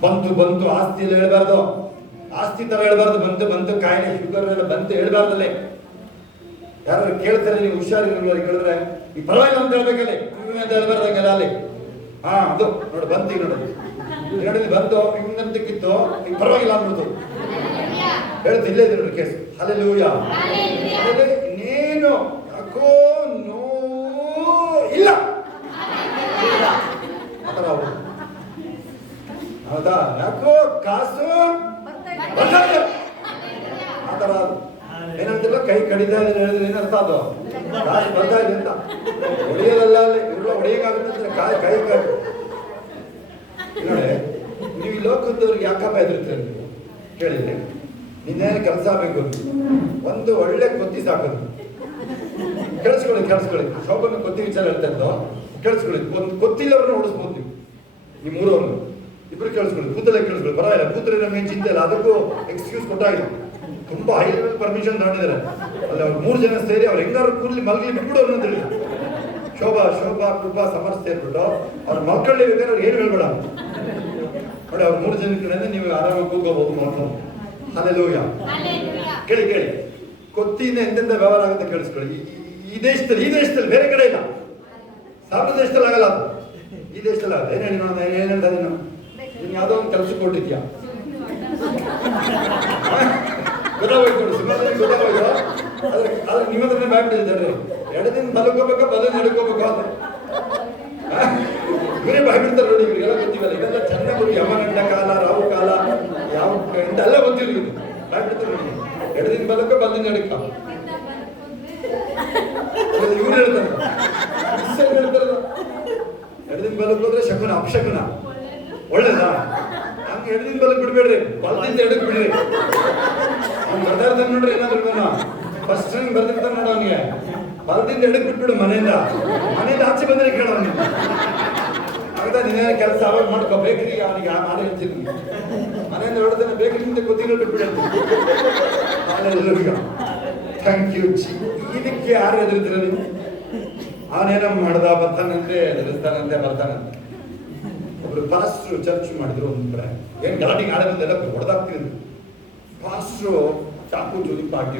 ಬಂತು ಆಸ್ತಿ ಎಲ್ಲ ಹೇಳ್ಬಾರ್ದು, ಆಸ್ತಿ ತರ ಹೇಳ್ಬಾರ್ದು. ಬಂತು ಕಾಯಿಲೆ, ಶುಗರ್ ಎಲ್ಲ ಬಂತು ಹೇಳ್ಬಾರ್ದಲ್ಲೇ. ಯಾರು ಕೇಳ್ತಾರೆ, ನೀವು ಹುಷಾರಿಲ್ಲ ಕೇಳಿದ್ರೆ ಈ ಪರವಾಗಿಲ್ಲ ಅಂತ ಹೇಳ್ಬೇಕಲ್ಲಿ, ಹೇಳ್ಬಾರ್ದಂಗೆಲ್ಲ ಅಲ್ಲಿ. ಅದು ನೋಡಿ ಬಂತು ಈಗ ನೋಡಿ ನೋಡಿ ಬಂತು ಹಿಂಗಂತಕ್ಕಿತ್ತು ಈಗ ಪರವಾಗಿಲ್ಲ ಅಂದ್ಬಿಡ್ತು ಹೇಳ್ತು ಇಲ್ಲೇ ಇದೆ ನೋಡಿ ಕೇಸ್ ಹಲ್ಲೆಲೂಯಾ ಇನ್ನೇನು ಯಾಕೋ ನೋ ಇಲ್ಲ ಆತರ ಅವರು ಹೌದಾ ಯಾಕೋ ಕಾಸು ಆತರ ಏನಂತಿಲ್ಲ ಕೈ ಕಡಿತಾ ಇದೆ ಹೇಳಿದ್ರೆ ಏನರ್ಥ ಅದು ಕಾಸು ಬರ್ತಾ ಇದೆ ಅಂತ ಹೊಡೆಯೋದಲ್ಲ ಅಲ್ಲಿ ಇವ್ರೆಲ್ಲ ಹೊಡೆಯೋಕ್ಕಾಗುತ್ತೆ ಕೈ ನೋಡಿ ನೀವು ಈ ಲೋಕದವ್ರಿಗೆ ಯಾಕಪ್ಪ ಹೆದರ್ತೀರ ನೀವು ಕೇಳಿದ್ರೆ ನಿನ್ನೇನು ಕೆಲಸ ಬೇಕು ಒಂದು ಒಳ್ಳೆ ಕೊತ್ತಿ ಸಾಕೋದು ಕೇಳಿಸ್ಕೊಳ್ಳಿ ಶೋಭನ ಕೊತ್ತಿ ವಿಚಾರ ಹೇಳ್ತಾ ಇದ್ದೋ ಕೇಳಿಸ್ಕೊಳ್ಳಿ ಒಂದು ಕೊತ್ತಿಲ್ಲವ್ರನ್ನ ಓಡಿಸ್ಬೋದು ನೀವು ನಿಮ್ಮೂರವ್ರನ್ನು ಇಬ್ರು ಕೇಳಿಸ್ಕೊಳ್ಳಿ ಕೂತಲ್ಲೇ ಕೇಳಿಸ್ಕೊಳ್ಳಿ ಪರವಾಗಿಲ್ಲ ಕೂತ್ರೆ ನಮ್ಗೆ ಚಿಂತೆ ಇಲ್ಲ ಅದಕ್ಕೂ ಎಕ್ಸ್ಕ್ಯೂಸ್ ಕೊಟ್ಟಾಗಿದೆ ತುಂಬಾ ಹೈ ಲೆವೆಲ್ ಪರ್ಮಿಷನ್ ತಗೊಂಡಿದ್ದಾರೆ ಅಲ್ಲಿ ಅವ್ರು 3 ಜನ ಸೇರಿ ಅವ್ರು ಹೆಂಗಾರು ಕೂರ್ಲಿ ಮಲ್ಗಿ ಬಿಟ್ಬಿಡು ಅನ್ನೋದು ಹೇಳಿ ಶೋಭಾ ಕೃಪಾ ಸಮರ್ಥ ಸೇರ್ಬಿಟ್ಟು ಅವ್ರ ಮಕ್ಕಳಲ್ಲಿ ಬೇಕಾದ್ರೆ ಅವ್ರು ಏನು ಹೇಳ್ಬೇಡ ನೋಡಿ ಅವ್ರು 3 ಜನ ಕಡೆ ನೀವು ಆರಾಮಾಗಿ ಕೂತ್ಕೋಬಹುದು ಮಾಡ್ಕೊಂಡು ಹಲ್ಲೆಲೂಯಾ ಕೇಳಿ ಕೊತ್ತಿಯಿಂದ ಎಂತೆಂತ ವ್ಯವಹಾರ ಆಗುತ್ತೆ ಕೇಳಿಸ್ಕೊಳ್ಳಿ ಈ ದೇಶದಲ್ಲಿ ಬೇರೆ ಕಡೆ ಇಲ್ಲ ಸಾವಿರ ದೇಶದಲ್ಲಿ ಆಗಲ್ಲ ಅದು ಈ ದೇಶದಲ್ಲಿ ಆಗಲ್ಲ ಏನ್ ಹೇಳ್ತಾ ನೀನು ಯಾವ್ದೋ ಒಂದು ಕೆಲಸಕ್ಕೆ ಕೊಟ್ಟಿದ್ಯಾ ಗೊತ್ತಾಗೋಯ್ತು ನೋಡಿ ಸಿನಿಮಾದಲ್ಲಿ ಗೊತ್ತಾಗೋಯ್ತು ಆದ್ರೆ ನಿಮ್ಮ ಹತ್ರನೇ ಬಾಯ್ಬಿಟ್ಟಿದ್ದಾರೆ ಎಡದಿಂದ ಬಲಕೋಬೇಕಾ ಬಲದಿಂದ ಎಡಕೋಬೇಕಾ ಅಂತ ಇವರೇ ಬಾಯ್ಬಿಡ್ತಾರೆ ನೋಡಿ ಇವ್ರಿಗೆಲ್ಲ ಗೊತ್ತಿವಲ್ಲ ಇದೆಲ್ಲ ಚೆನ್ನಾಗಿ ಯಮಗಂಡ ಕಾಲ ರಾಹು ಕಾಲ ಯಾವ ಎಲ್ಲ ಗೊತ್ತಿಲ್ಲ ಬಾಯ್ಬಿಡ್ತಾರೆ ನೋಡಿ ಎಡದಿಂದ ಬಲಕ ಬಲದಿಂದ ಎಡಕ ಇವ್ರು ಹೇಳ್ತಾರೆ ಎಡದಿಂದ ಬಲಕ್ಕೆ ಹೋದ್ರೆ ಶಕುನ ಅಪಶಕುನ ಒಳ್ಳೇದಾ ಹಂಗೆ ಎಡದಿಂದ ಬಲಕ್ಕೆ ಬಿಡ್ಬೇಡ್ರಿ ಬಲದಿಂದ ಎಡಕ್ ಬಿಡ್ರಿ ಅವ್ನು ಬರ್ತಾ ಇರ್ತಾನೆ ನೋಡ್ರಿ ಏನಾದ್ರು ಫಸ್ಟ್ ಟೈಮ್ ಬರ್ತಿರ್ತಾನೆ ನೋಡ ಅವನಿಗೆ ಬಲದಿಂದ ಎಡಕ್ ಬಿಟ್ಬಿಡು ಮನೆಯಿಂದ ಆಚೆ ಬಂದ್ರೆ ಕೇಳ ಅವನಿಗೆ ಆಗ್ತಾ ನೀನೇ ಕೆಲಸ ಅವಾಗ ಮಾಡ್ಕೋ ಬೇಕರಿ ಅವನಿಗೆ ಮಾಡಿ ಹೇಳ್ತೀನಿ ಮನೆಯಿಂದ ಹೊಡೆದಾನೆ ಬೇಕರಿಯಿಂದ ಗೊತ್ತಿಲ್ಲ ಬಿಟ್ಬಿಡ್ತೀನಿ ಥ್ಯಾಂಕ್ ಯು ಇದಕ್ಕೆ ಯಾರು ಹೆದರ್ತೀರ ನೀವು ಅವನೇನ ಮಾಡ್ದ ಬರ್ತಾನಂತೆ ಬರ್ತಾನಂತೆ ಒಬ್ರು ಪಾಸ್ಟ್ರು ಚರ್ಚ್ ಮಾಡಿದ್ರು ಒಂದ್ ಕಡೆ ಏನ್ ಗಲಾಟೆಗೆ ಆಡ ಬಂದೆಲ್ಲ ಹೊಡೆದಾಗ್ತಿದ್ರು ಪಾಸ್ಟ್ರು ಚಾಕು ಚೂರಿ ಪಾರ್ಟಿ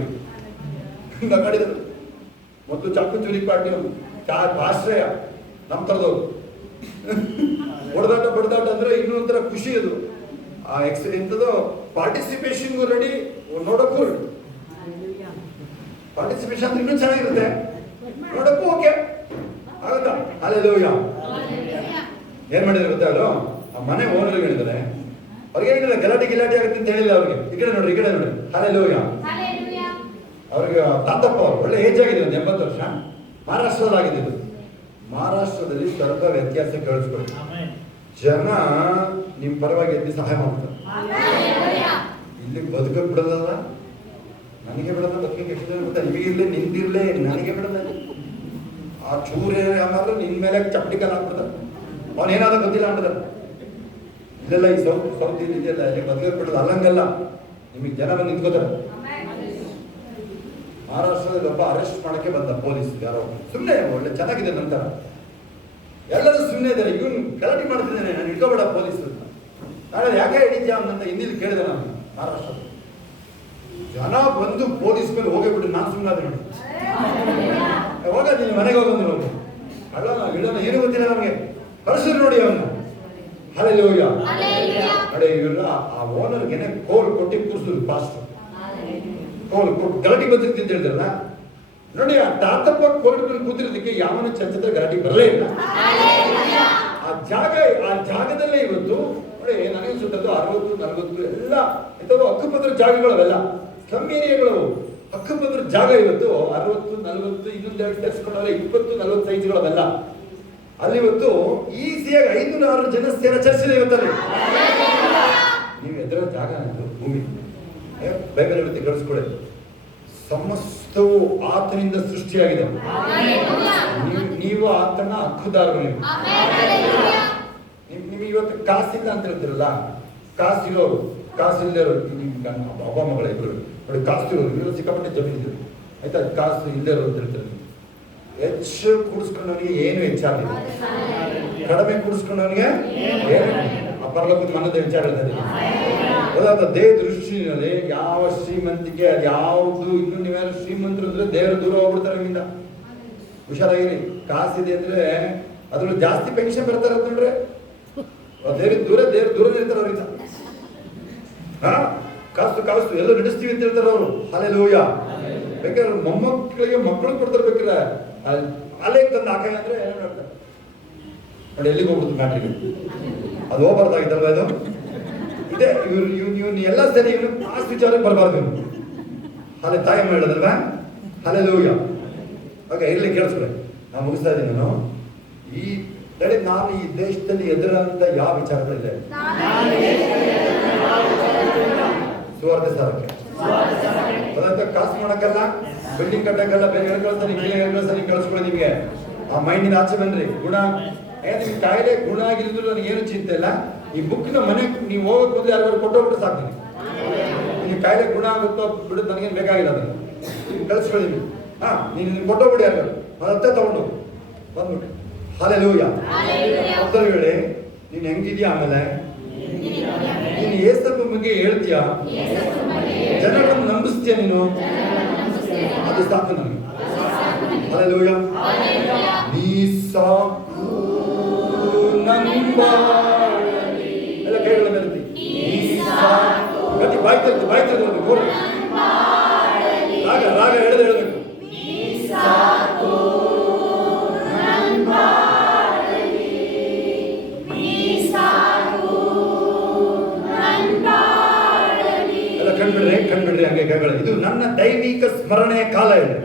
ಮಾಡಿದ್ರು ಮತ್ತು ಚಾಕು ಚೂರಿ ಪಾರ್ಟಿ ಪಾಸ್ಟ್ರೇ ನಮ್ಮ ತರದವ್ರು ಹೊಡೆದಾಟ ಬಡದಾಟ ಅಂದ್ರೆ ಇನ್ನೂ ಒಂಥರ ಖುಷಿ ಅದು ಎಂತದೋ ಪಾರ್ಟಿಸಿಪೇಷನ್ಗೂ ರೆಡಿ ನೋಡಕ್ಕೂ ರೆಡಿ ಪಾರ್ಟಿಸಿಪೇಷನ್ ಅಂದ್ರೆ ಇನ್ನೂ ಚೆನ್ನಾಗಿರುತ್ತೆ ನೋಡಕ್ಕೂ ಓಕೆ ಆಗುತ್ತಾ ಹಲ್ಲೆಲೂಯಾ ಏನ್ ಮಾಡಿದ್ರೆ ಗೊತ್ತಾಗಲ್ಲ ಆ ಮನೆ ಓನರ್ ಹೇಳಿದ್ದಾರೆ ಅವ್ರಿಗೆ ಏನಿಲ್ಲ ಗಲಾಟೆ ಆಗುತ್ತೆ ಅಂತ ಹೇಳಿಲ್ಲ ಅವ್ರಿಗೆ ಈ ಕಡೆ ನೋಡಿ ಹಲ್ಲೆಲೂಯಾ ಅವ್ರಿಗೆ ತಾತಪ್ಪ ಅವ್ರು ಒಳ್ಳೆ ಏಜ್ ಆಗಿದೆ ಒಂದು 80 ವರ್ಷ ಮಹಾರಾಷ್ಟ್ರದಾಗಿದೆ ಇದು ಮಹಾರಾಷ್ಟ್ರದಲ್ಲಿ ಸ್ವಲ್ಪ ವ್ಯತ್ಯಾಸ ಕೇಳಿಸ್ಕೊಳ್ಳಿ ಜನ ನಿಮ್ ಪರವಾಗಿ ಎದ್ದು ಸಹಾಯ ಮಾಡ್ತಾರೆ ಇಲ್ಲಿ ಬದುಕಕ್ಕೆ ಬಿಡೋದಲ್ಲ ನನಗೆ ಬಿಡೋದ ಬದುಕಕ್ಕೆ ಎಷ್ಟು ಜನ ಬಿಡ್ತಾರೆ ನಿಮಗಿರ್ಲಿ ನಿಂದಿರ್ಲಿ ನನಗೆ ಬಿಡೋದ ಆ ಚೂರೇ ಆಮೇಲೆ ನಿನ್ ಮೇಲೆ ಚಪ್ಪಡಿ ಕಾಲ ಆಗ್ತದ ಅವನೇನಾದ್ರೂ ಗೊತ್ತಿಲ್ಲ ಅಂತಾರೆ ಇಲ್ಲೆಲ್ಲ ಈ ಸೌತ್ ಇದೆಯಲ್ಲ ಇಲ್ಲಿ ಬದುಕಕ್ಕೆ ಬಿಡೋದು ಅಲ್ಲಂಗಲ್ಲ ನಿಮಗೆ ಜನ ಬಂದು ನಿಂತ್ಕೋತಾರೆ ಮಹಾರಾಷ್ಟ್ರದಲ್ಲಿ ಒಬ್ಬ ಅರೆಸ್ಟ್ ಮಾಡಕ್ಕೆ ಬಂದ ಪೊಲೀಸ್ ಯಾರೋ ಸುಮ್ಮನೆ ಒಳ್ಳೆ ಚೆನ್ನಾಗಿದೆ ನಂತರ ಎಲ್ಲರೂ ಸುಮ್ಮನೆ ಇದ್ದಾರೆ ಇವನು ಗಲಾಟೆ ಮಾಡ್ತಿದ್ದಾನೆ ನಾನು ಇಟ್ಕೋಬೇಡ ಪೊಲೀಸ್ ನಾಳೆ ಯಾಕೆ ಹಿಡಿದ್ಯಾ ಅಂತ ಹಿಂದಿಲಿ ಕೇಳಿದೆ ನಾನು ಮಹಾರಾಷ್ಟ್ರ ಜನ ಬಂದು ಪೊಲೀಸ್ ಮೇಲೆ ಹೋಗಿಬಿಟ್ಟು ನಾನು ಸುಮ್ಮನಾದೆ ನೋಡಿ ಹೋಗ ನೀನು ಮನೆಗೆ ಹೋಗಂದ್ರು ಹೋಗಿ ಇಡೋಣ ಏನು ಗೊತ್ತಿಲ್ಲ ನಮಗೆ ಪರಿಸರ ನೋಡಿ ಅವನ್ನ ಹಲ್ಲೆಲೂಯಾ ನೋಡಿ ಇವೆಲ್ಲ ಆ ಓನರ್ಗೆನೆ ಕೋಲ್ ಕೊಟ್ಟು ಕೂರಿಸಿದ್ರು ಪಾಸ್ಟ್ ಕೋಲ್ ಕೊಟ್ಟು ಗಲಾಟೆ ಬಂದಿರ್ತಿ ಅಂತ ಹೇಳಿದ್ರಲ್ಲ ನೋಡಿ ಆ ತಾತಪ್ಪ ಕೋರ್ಟ್ ಮೇಲೆ ಕೂತಿರೋದಕ್ಕೆ ಯಾವನ ಚಂಚತ್ರ ಗಲಾಟೆ ಬರಲೇ ಇಲ್ಲ ಆ ಜಾಗದಲ್ಲೇ ಇವತ್ತು ನೋಡಿ ನನಗೆ ಸುಟ್ಟದ್ದು 60-40 ಎಲ್ಲ ಎಂಥವು ಹಕ್ಕುಪತ್ರ ಜಾಗಗಳವೆಲ್ಲ ಸ್ಲಮ್ ಏರಿಯಾಗಳು ಹಕ್ಕುಪತ್ರ ಜಾಗ ಇವತ್ತು 60-40 ಇನ್ನೊಂದೆರಡು ಸೇರಿಸ್ಕೊಂಡ್ರೆ 20-40 ಸೈಜ್ಗಳವೆಲ್ಲ ಅಲ್ಲಿ ಇವತ್ತು ಈಸಿಯಾಗಿ 500-600 ಜನ ಸೇರೋ ಚರ್ಚಿದೆ ಇವತ್ತಲ್ಲಿ ನೀವು ಎದುರ ಜಾಗ ಅನ್ನೋದು ಭೂಮಿ ಬೈಬಲ್ ಹೇಳುತ್ತೆ ಗಳಿಸ್ಕೊಳ್ಳಿ ಸಮಸ್ತವು ಆತನಿಂದ ಸೃಷ್ಟಿಯಾಗಿದೆ ನೀವು ಆತನ ಹಕ್ಕುದಾರರು ನಿಮಗೆ ಇವತ್ತು ಕಾಸಿಲ್ಲ ಅಂತ ಹೇಳ್ತಿರಲ್ಲ ಕಾಸಿರೋರು ಕಾಸಿಲ್ಲರು ಅಪ್ಪ ಮಗಳ ಇಬ್ಬರು ನೋಡಿ ಕಾಸಿರೋರು ಇವರು ಸಿಕ್ಕಾಪಟ್ಟೆ ಜಮೀನಿದ್ರು ಆಯ್ತಾ ಕಾಸು ಇಲ್ಲರು ಅಂತ ಹೇಳ್ತಾರೆ ಹೆಚ್ಚು ಕೂಡಿಸ್ಕೊಂಡವನಿಗೆ ಏನು ಹೆಚ್ಚಾಗಿಲ್ಲ ಕಡಿಮೆ ಕೂಡಿಸ್ಕೊಂಡವನಿಗೆ ಏನು ಪರಲೋಕದ ಮನದ ವಿಚಾರ ಹೇಳ್ತಾರೆ ದೇಹ ದೃಷ್ಟಿನಲ್ಲಿ ಯಾವ ಶ್ರೀಮಂತಿಕೆ ಅದು ಯಾವುದು ಇನ್ನು ನೀವ್ಯಾರು ಶ್ರೀಮಂತರು ಅಂದ್ರೆ ದೇವರು ದೂರ ಹೋಗ್ಬಿಡ್ತಾರೆ ನಿಮ್ಮಿಂದ ಹುಷಾರಾಗಿರಿ ಕಾಸಿದೆ ಅಂದ್ರೆ ಅದ್ರಲ್ಲಿ ಜಾಸ್ತಿ ಪೆನ್ಷನ್ ಬರ್ತಾರೆ ನೋಡ್ರೆ ದೇವ್ರ ದೂರ ಇರ್ತಾರೆ ಅವ್ರಿಂದ. ಕಾಸ್ತು ಎಲ್ಲ ನಡೆಸ್ತೀವಿ ಅಂತ ಹೇಳ್ತಾರೆ ಅವರು. ಹಲ್ಲೆಲೂಯಾ. ಬೇಕಾದ್ರೆ ಮೊಮ್ಮಕ್ಕಳಿಗೆ ಮಕ್ಕಳು ಕೊಡ್ತಾರೆ, ಬೇಕಾದ್ರೆ ಅಲೆಗೆ ತಂದು ಹಾಕಂಗ ಅಂದ್ರೆ ಏನೋ ಹೇಳ್ತಾರೆ ನೋಡಿ, ಎಲ್ಲಿಗೆ ಹೋಗ್ಬಿಡ್ತು ಮ್ಯಾಟ್ರಿಗೆ. ಅದು ಹೋಗ್ಬಾರ್ದಾಗಿತ್ತಲ್ವ ಇದು. ಇದೆ ಇವ್ನು ಎಲ್ಲ ಸರಿ, ಇವನು ಕಾಸು ವಿಚಾರಕ್ಕೆ ಬರಬಾರ್ದು ಇವನು. ಅಲ್ಲೇ ತಾಯಮ್ಮ ಹೇಳೋದಲ್ವಾ. ಹಲ್ಲೆಲೂಯಾ. ಓಕೆ, ಇರ್ಲಿ ಕೇಳಿಸ್ರೆ, ನಾನು ಮುಗಿಸ್ತಾ ಇದ್ದೀನಿ. ನಾನು ಈ ದೇಶದಲ್ಲಿ ಎದುರಂತ ಯಾವ ವಿಚಾರಗಳಿದೆ? ಸುವಾರ್ತೆ ಸಾರಕ್ಕೆ ಕಾಸು ಮಾಡಕ್ಕಲ್ಲ, ಬಿಲ್ಡಿಂಗ್ ಕಟ್ಟಕ್ಕಲ್ಲ, ಬೇರೆ ಕಳಿಸ್ಕೊಳ್ಳಿ. ನಿಮಗೆ ಆ ಮೈಂಡಿನ ಆಚೆ ಬನ್ರಿ. ಗುಣ ನಿಮ್ಗೆ ಕಾಯಿಲೆ ಗುಣ ಆಗಿದ್ರು ನನಗೇನು ಚಿಂತೆ ಇಲ್ಲ. ಈ ಬುಕ್ನ ಮನೆಗೆ ನೀವು ಹೋಗಕ್ ಬಂದ್ರೆ ಯಾರು ಕೊಟ್ಟೋಗ್ಬಿಟ್ಟು ಸಾಕ್ತೀನಿ. ನಿಮ್ಗೆ ಕಾಯಿಲೆ ಗುಣ ಆಗುತ್ತೋ ಬಿಡುತ್ತೆ ನನಗೇನು ಬೇಕಾಗಿಲ್ಲ, ಅದನ್ನು ಕಳಿಸ್ಕೊಳ್ಳಿ. ನೀನು ಕೊಟ್ಟೋಗ್ಬಿಡಿ, ಯಾರು ಅದತ್ತೆ ತಗೊಂಡು ಬಂದ್ಬಿಟ್ಟು. ಹಲ್ಲೆಲೂಯಾ. ಹೇಳಿ, ನೀನು ಹೆಂಗಿದ್ಯಾ? ಆಮೇಲೆ ನೀನು ಏಸಪ್ಪ ಬಗ್ಗೆ ಹೇಳ್ತೀಯಾ, ಜನರನ್ನು ನಂಬಿಸ್ತೀಯ ನೀನು, ಅದು ಸಾಕು ನನಗೆ. ಹಲ್ಲೆಲೂಯಾ. ನೀ ಸಾಕು ನಂಬಾಳಲಿ. ಎಲ್ಲ ಕೈಗಳ ಮೇಲೆ ಗತಿ ಬಾಯ್ತಾ ರಾಗ ಹೇಳಬೇಕು. ಕಣ್ಬಿಡ್ರಿ ಹಂಗೆ ಕೈಗಳ. ಇದು ನನ್ನ ದೈವಿಕ ಸ್ಮರಣೆಯ ಕಾಲ ಇದೆ.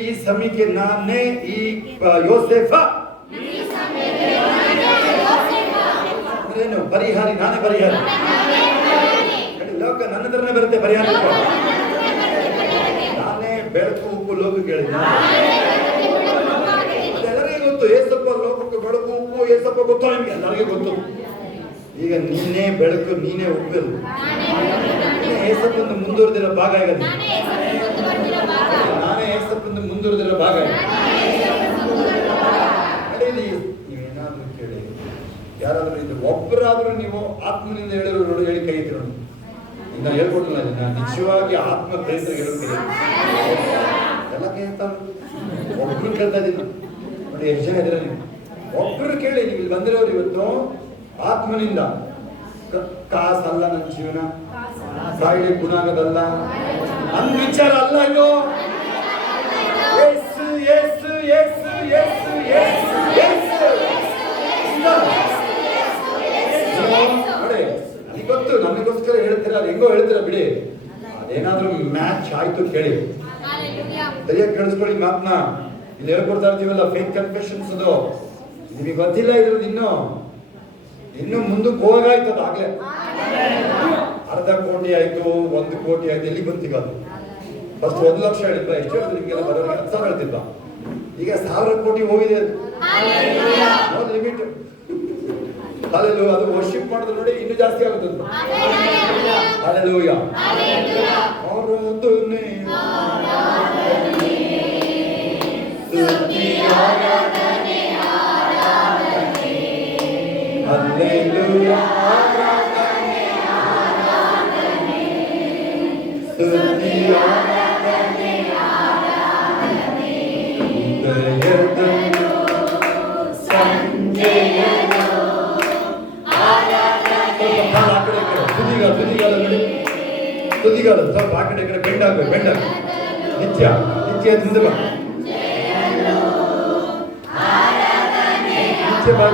ಈ ಸಮಯಕ್ಕೆ ನಾನೇ ಈ ಯೋಸೇಫ ಏನು ಪರಿಹಾರಿ, ನಾನೇ ಪರಿಹಾರಿ. ಲೋಕ ನನ್ನ ಹತ್ರನೇ ಬರುತ್ತೆ ಪರಿಹಾರ. ನಾನೇ ಬೆಳಕು ಉಪ್ಪು ಲೋಕಕ್ಕೆ ಹೇಳಿದ. ಅದೆಲ್ಲರಿಗೂ ಗೊತ್ತು. ಏಸಪ್ಪ ಲೋಕಕ್ಕೆ ಬೆಳಕು ಉಪ್ಪು. ಏಸಪ್ಪ ಗೊತ್ತು ನಿಮ್ಗೆ, ಎಲ್ಲರಿಗೂ ಗೊತ್ತು. ಈಗ ನೀನೇ ಬೆಳಕು, ನೀನೇ ಉಪ್ಪು. ಏಸಪ್ಪಂದು ಮುಂದುವರೆದಿರೋ ಭಾಗ ಈಗ ನಾನೇ ಏಸಪ್ಪಂದು ಮುಂದುವರೆದಿರೋ ಭಾಗ. ನೀವೇನಾದ್ರೂ ಕೇಳಿ, ಯಾರಾದ್ರೂ ಇದು ಒಬ್ಬರಾದ್ರೂ ನೀವು ಆತ್ಮನಿಂದ ಹೇಳಿರೋ ಹೇಳಿ ಕೈ ಇದ್ರು. ಇನ್ನ ಹೇಳ್ಕೊಟ್ಟಿಲ್ಲ, ನಿಜವಾಗಿ ಆತ್ಮ ಪ್ರಯತ್ನ ಎಲ್ಲ ಕೈ ಇರ್ತಾನೆ. ಒಬ್ರು ಕೇಳ್ತಾ ಇದ್ದೀನಿ ನೋಡಿ, ಎಷ್ಟು ಜನ ಇದ್ದೀರ ನೀವು? ಒಬ್ರು ಕೇಳಿ. ನೀವು ಇಲ್ಲಿ ಬಂದಿರೋರು ಇವತ್ತು ಆತ್ಮನಿಂದ. ಕಾಸಲ್ಲ ನನ್ನ ಜೀವನ, ಕಾಯಿಲೆ ಗುಣ ಆಗೋದಲ್ಲ, ನನ್ನ ವಿಚಾರ ಅಲ್ಲ ಇದು. ನೋಡಿ, ನನಗೆ ಗೊತ್ತು, ನನಗೋಸ್ಕರ ಹೇಳ್ತೀರ, ಅದು ಹೆಂಗೋ ಹೇಳ್ತೀರ ಬಿಡಿ. ಅದೇನಾದ್ರೂ ಮ್ಯಾಚ್ ಆಯ್ತು ಕೇಳಿ, ಸರಿಯಾಗಿ ಕೇಳಿಸ್ಕೊಳ್ಳಿ ಮಾತನ್ನ. ಇಲ್ಲಿ ಹೇಳ್ಕೊಡ್ತಾ ಇರ್ತೀವಲ್ಲ ಫೇಕ್ ಕನ್ಫೆಷನ್ಸ್, ಅದು ನಿಮಗೆ ಗೊತ್ತಿಲ್ಲ ಇದ್ರದ್ದು. ಇನ್ನು ಮುಂದಕ್ಕೆ ಹೋಗಾಯ್ತದ. ಆಗ್ಲೇ ಅರ್ಧ ಕೋಟಿ ಆಯ್ತು, 1 ಕೋಟಿ ಆಯ್ತು. ಎಲ್ಲಿ ಬಂತೀಗ ಅದು? ಫಸ್ಟ್ 1 ಲಕ್ಷ ಹೇಳಿದ್ವ, ಎಷ್ಟು ಹೇಳಿದ್ರು ನಿಮ್ಗೆಲ್ಲ ಬರೋರಿಗೆ? 10,000 ಹೇಳ್ತಿದ್ವ. ಈಗ 1000 ಕೋಟಿ ಹೋಗಿದೆ. ಅದು ಲಿಮಿಟ್. ಹಲ್ಲೆಲೂಯಾ. ಅದು ವರ್ಷಿಪ್ ಮಾಡಿದ್ರೆ ನೋಡಿ ಇನ್ನೂ ಜಾಸ್ತಿ ಆಗುತ್ತೆ. ಹಲ್ಲೆಲೂಯಾ. Hallelujah, ಆರಾಧನೆ, ಆರಾಧನೆ, ಸ್ತುತಿ, ಆರಾಧನೆ, ಆರಾಧನೆ, ಉದಯದನು, ಸಂಜೆಯನು, ಆರಾಧನೆ. ತುದಿಗಾಲ ನೋಡಿ, ತುದಿಗಾಲ ಸ್ವಲ್ಪ ಆ ಕಡೆ ಈ ಕಡೆ ಬೆಂಡ್ ಆಗ್ಬೇಕು. ನಿತ್ಯ ನಿತ್ಯ ಬಾ, ನಿತ್ಯ ಬಾ.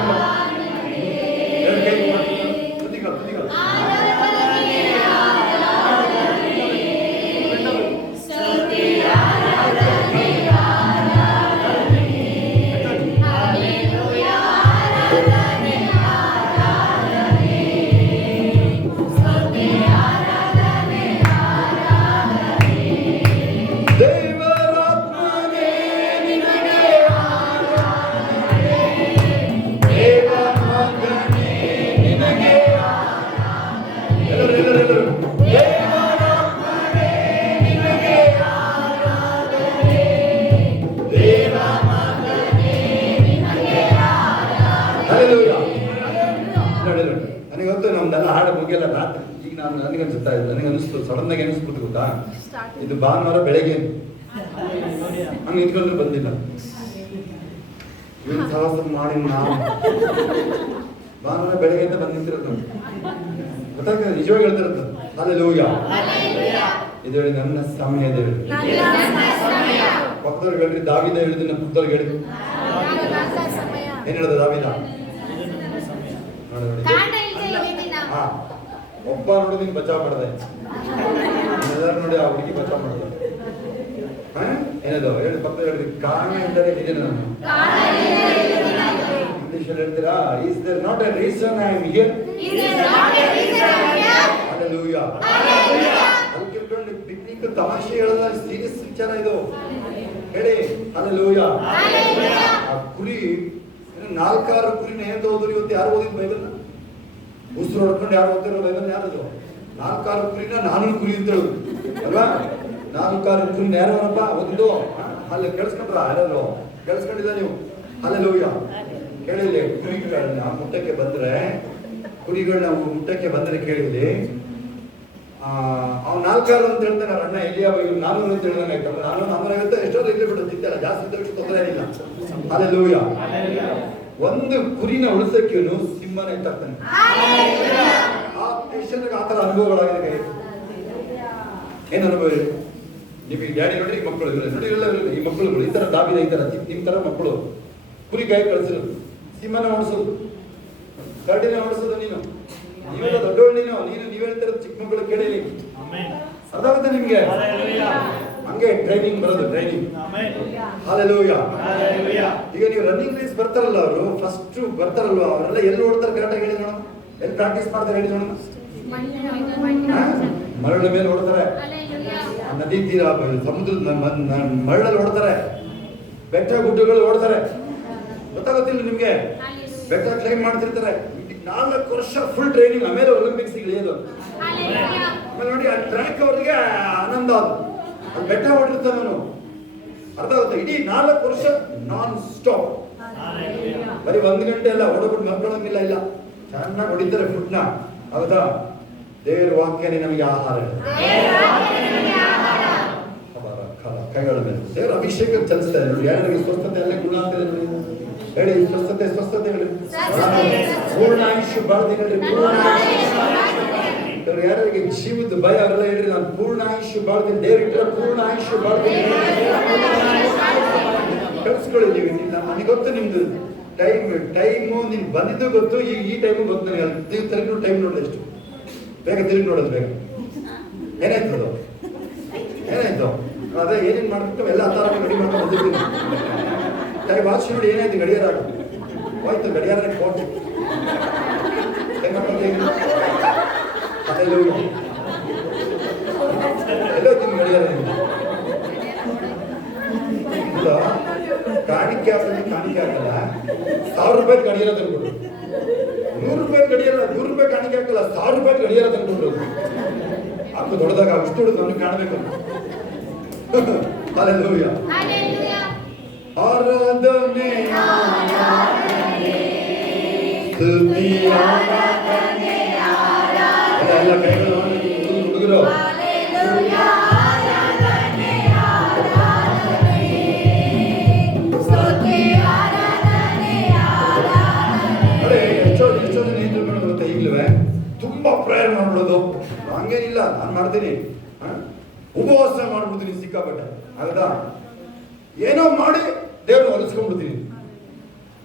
ನನಗೆ ಗೊತ್ತು ನಮ್ದೆಲ್ಲ ಹಾಡು ಮುಗಿಯಲ್ಲ ರಾತ್ರಿ. ಈಗ ನನಗನ್ಸುತ್ತಾ ಇದ್ದು, ನನಗನ್ನಿಸ್ತು, ಸಡನ್ ಆಗಿ ಅನಿಸ್ಬಿಟ್ಟು ಗೊತ್ತಾ, ಇದು ಭಾನುವಾರ ಬೆಳಗ್ಗೆ ಹಂಗೆ ನಿಂತ್ಕೊಂಡ್ರೆ ಬಂದಿಲ್ಲ. ಇವನ್ ಸಾಹಸ ಮಾಡಿ ನಾವು ಭಾನುವಾರ ಬೆಳಗ್ಗೆ ಅಂತ ಬಂದು ನಿಂತಿರೋದು ನಾವು ಗೊತ್ತಾಗ್ತದೆ, ನಿಜವಾಗಿ ಹೇಳ್ತಿರೋದು. ಹಲ್ಲೆಲೂಯಾ. ಇದು ಹೇಳಿ ನನ್ನ ಸಮಯದ ಹೇಳಿ. ಪಕ್ಕದವ್ರಿಗೆ ಹೇಳ್ರಿ, ದಾವಿದ ಹೇಳಿದ್ದು ನಮ್ಮ ಪುತ್ರರಿಗೆ ಹೇಳಿ. ಏನ್ ಹೇಳ್ದ ದಾವಿದ? ಹಾ, ಒಬ್ಬ ನೋಡಿ ನೀನ್ ಬಚಾವ್ ಮಾಡಿದೆ, ಎಲ್ಲರೂ ನೋಡಿ ಆ ಹುಡುಗಿ ಬಚಾವ್ ಮಾಡಿದೆ. ಏನದು ಹೇಳಿ, ಪಕ್ಕ ಹೇಳ್ರಿ, ಕಾರಣ ಇದ್ದರೆ ಇದೆ ನಾನು. ಇಂಗ್ಲಿಷ್ ಅಲ್ಲಿ ಹೇಳ್ತೀರಾ, is there not a reason I am here. Hallelujah. ಅಲ್ಲಿ ಕೇಳ್ಕೊಂಡು ಪಿಕ್ನಿಕ್ ತಮಾಷೆ ಹೇಳಲ್ಲ, ಸೀರಿಯಸ್ ವಿಚಾರ ಇದು ಹೇಳಿ. ಹಲ್ಲೆಲೂಯಾ. ಆ ಕುರಿ 4-6 ಕುರಿನ ಏನ್ ಹೋದ್ರು ಇವತ್ತು ಯಾರು ಓದಿದ್ ಬೈಬಲ್ನ? ಉಸಿರು ಹೊಡ್ಕೊಂಡು ಯಾರು ಓದ್ತಿರೋ ಬೈಬಲ್ ಯಾರದು? 4-6 ಕುರಿನ 4 ಕುರಿ ಅಂತ ಹೇಳುದು ಅಲ್ವಾ? 4-6 ಕುರಿನ ಯಾರಪ್ಪ ಒಂದು ಅಲ್ಲಿ ಕೇಳಿಸ್ಕೊಂಡ್ರ? ಯಾರು ಕೇಳಿಸ್ಕೊಂಡಿಲ್ಲ ನೀವು? ಹಲ್ಲೆಲೂಯಾ. ಕೇಳಿಲ್ಲ, ಕುರಿಗಳನ್ನ ಮುಟ್ಟಕ್ಕೆ ಬಂದ್ರೆ, ಕುರಿಗಳನ್ನ ಮುಟ್ಟಕ್ಕೆ ಬಂದ್ರೆ ಕೇಳಿಲಿ, ಅವ್ನು 4-6 ಅಂತ ಹೇಳ್ತಾನೆ. ಅಣ್ಣ ಎಲ್ಲಿಯ 400 ಅಂತ ಹೇಳ್ದಂಗೆ ಆಯ್ತು. 450 ಎಷ್ಟೋ ಇರ್ಲಿ ಬಿಟ್ಟು ತಿಂತಾರ, ಜಾಸ್ತಿ ಇದ್ದಷ್ಟು ತೊಂದರೆ ಏನಿಲ್ಲ. ಹಲ್ಲೆಲೂಯಾ. ಒಂದು ಕುರಿನ ಉಳಿಸಕ್ಕೆ ಸಿಂಹನ ಎತ್ತಾಗ್ತಾನೆ. ಆ ಪೇಷನ್ಗೆ ಆ ತರ ಅನುಭವಗಳಾಗಿದೆ. ಏನ್ ಅನುಭವ? ನಿಮಗೆ ಡ್ಯಾಡಿ ನೋಡ್ರಿ, ಮಕ್ಕಳು ನೋಡಿ ಈ ಮಕ್ಕಳುಗಳು ಈ ತರ ದಾವಿದ, ಈ ತರ ನಿಮ್ ತರ ಮಕ್ಕಳು ಕುರಿ ಕೈ ಕಳಿಸಿರೋದು, ಸಿಂಹನ ಓಡಿಸೋದು, ಕರಡಿನ ಓಡಿಸೋದು. ನೀವೆಲ್ಲ ದೊಡ್ಡವಳು, ನೀವ್ ಹೇಳ್ತಿರೋದು ಚಿಕ್ಕ ಮಕ್ಕಳು ಕೇಳಿ. ಅದಾಗುತ್ತೆ ನಿಮ್ಗೆ ಹಂಗೆ ಟ್ರೈನಿಂಗ್ ಬರೋದು, ಟ್ರೈನಿಂಗ್. ಹಲ್ಲೆಲೂಯಾ. ಈಗ ನೀವು ರನ್ನಿಂಗ್ ರೇಸ್ ಬರ್ತಾರಲ್ಲ, ಅವರು ಫಸ್ಟ್ ಬರ್ತಾರಲ್ವಾ, ಅವರೆಲ್ಲ ಎಲ್ಲಿ ಓಡ್ತಾರೆ ಕರೆಕ್ಟಾಗಿ ಹೇಳಿ ನೋಡೋಣ. ಎಲ್ಲಿ ಪ್ರಾಕ್ಟೀಸ್ ಮಾಡ್ತಾರೆ ಹೇಳಿ ನೋಡೋಣ? ಮರಳ ಮೇಲೆ ಓಡ್ತಾರೆ, ನದಿ ತೀರ, ಸಮುದ್ರದ ಮರಳಲ್ಲಿ ಓಡ್ತಾರೆ, ಬೆಟ್ಟ ಗುಡ್ಡಗಳು ಓಡ್ತಾರೆ. ಗೊತ್ತಾಗುತ್ತಿಲ್ಲ ನಿಮ್ಗೆ? ಬೆಟ್ಟ ಕ್ಲೈಮ್ ಮಾಡ್ತಿರ್ತಾರೆ. 4 ವರ್ಷ ಫುಲ್ ಟ್ರೈನಿಂಗ್, ಆಮೇಲೆ ಒಲಿಂಪಿಕ್ಸ್ ಇಳಿಯೋದು. ಆಮೇಲೆ ನೋಡಿ ಆ ಟ್ರ್ಯಾಕ್ ಅವರಿಗೆ ಆನಂದ, ಅದು ಬೆಟ್ಟ ಹೊಡಿರ್ತಾನೆ ನಾನು. ಅರ್ಥ ಆಗುತ್ತೆ? ಇಡೀ 4 ವರ್ಷ ನಾನ್ ಸ್ಟಾಪ್, ಬರೀ 1 ಗಂಟೆ ಎಲ್ಲ ಓಡೋಬಿಟ್ಟು ಮಕ್ಕಳಂಗಿಲ್ಲ, ಇಲ್ಲ ಚೆನ್ನಾಗಿ ಹೊಡಿತಾರೆ ಫುಡ್ನ. ಹೌದಾ? ದೇವರ ವಾಕ್ಯನೇ ನಮಗೆ ಆಹಾರ. ಕೈಗಳ ಮೇಲೆ ದೇವರ ಅಭಿಷೇಕ ಚಲಿಸ್ತಾರೆ ನೋಡಿ. ಯಾರಿಗೆ ಸ್ವಸ್ಥತೆ ಅಲ್ಲೇ ಗುಣ ಆಗ್ತದೆ ನೋಡಿ ಹೇಳಿ. ಸ್ವಸ್ಥತೆ ಸ್ವಸ್ಥತೆ ಹೇಳಿ. ಪೂರ್ಣ ಆಯುಷ್ಯ ಬಾಳ್ತೀನಿ ಹೇಳ್ರಿ. ದೇವ್ರು ಯಾರಿಗೆ ಜೀವದ ಭಯ ಅವರೆಲ್ಲ ಹೇಳ್ರಿ, ನಾನು ಪೂರ್ಣ ಆಯುಷ್ಯ ಬಾಳ್ತೀನಿ. ದೇವ್ರು ಇಟ್ಟರೆ ಪೂರ್ಣ ಆಯುಷ್ಯ ಬಾಳ್ತೀನಿ. ಕಳ್ಸ್ಕೊಳ್ಳಿ ನೀವು. ನನಗೆ ಗೊತ್ತು ನಿಮ್ದು ಟೈಮು ನಿನ್ ಬಂದಿದ್ದು ಗೊತ್ತು, ಈ ಟೈಮು ಗೊತ್ತು ನನಗೆ. ನೀವು ತಿರುಗಿ ಟೈಮ್ ನೋಡೋದು ಎಷ್ಟು ಬೇಗ ತಿರುಗಿ ನೋಡೋದು ಬೇಗ. ಏನಾಯ್ತು ಅದು? ಏನಾಯ್ತು? ಅದೇ ಏನೇನು ಮಾಡ್ಬಿಟ್ಟು ಎಲ್ಲ ಹತ್ತಾರ ರೆಡಿ ಮಾಡ್ಕೊಂಡು ಬಂದಿದ್ದೀನಿ. ಟೈಮ್ ವಾಚ್ ನೋಡಿ ಏನಾಯ್ತು? ಗಡಿಯಾರ ಹೋಯ್ತು, ಗಡಿಯಾರ ಹೋಗ್ತು. ಎಲ್ಲೋಗ್ತೀನಿ ಗಡಿಯಾರ? ಕಾಣಿಕೆ ಹಾಕಿ ಕಾಣಿಕೆ ಹಾಕಲ್ಲ. 1000 ರೂಪಾಯಿ ಗಡಿಯಾರ ತಂದ್ಬಿಟ್ರು. 100 ರೂಪಾಯಿ ಗಡಿಯಾರ, 100 ರೂಪಾಯಿ ಕಾಣಿಕೆ ಹಾಕಲ್ಲ, 1000 ರೂಪಾಯಿ ಗಡಿಯಾರ ತಂದ್ಬಿಟ್ರು. ಅಷ್ಟು ದೊಡ್ಡದಾಗ ಅಷ್ಟು ದೊಡ್ಡದು ನಮ್ಗೆ ಕಾಣಬೇಕು. ಹಲ್ಲೆಲೂಯಾ. ಆರಾಧನೆ ಸ್ತುತಿ ಆರಾಧನೆ ಎಲ್ಲ ಕೈಗಳು ಹುಡುಗರು. ಎಷ್ಟೋ ಜನ ಏನ್ ತಿಳ್ಕೊಳ್ಳೋದು ಗೊತ್ತಾ? ಈಗಲೂ ತುಂಬಾ ಪ್ರೇಯರ್ ಮಾಡ್ಬಿಡೋದು. ಹಂಗೇನಿಲ್ಲ, ನಾನು ಮಾಡ್ತೀನಿ, ಉಪವಾಸ ಮಾಡ್ಬಿಡ್ತೀನಿ ಸಿಕ್ಕಾಪಟ್ಟೆ. ಹೌದಾ? ಏನೋ ಮಾಡಿ ದೇವ್ರನ್ನ ಹೊಲಿಸ್ಕೊಂಡ್ಬಿಡ್ತೀನಿ.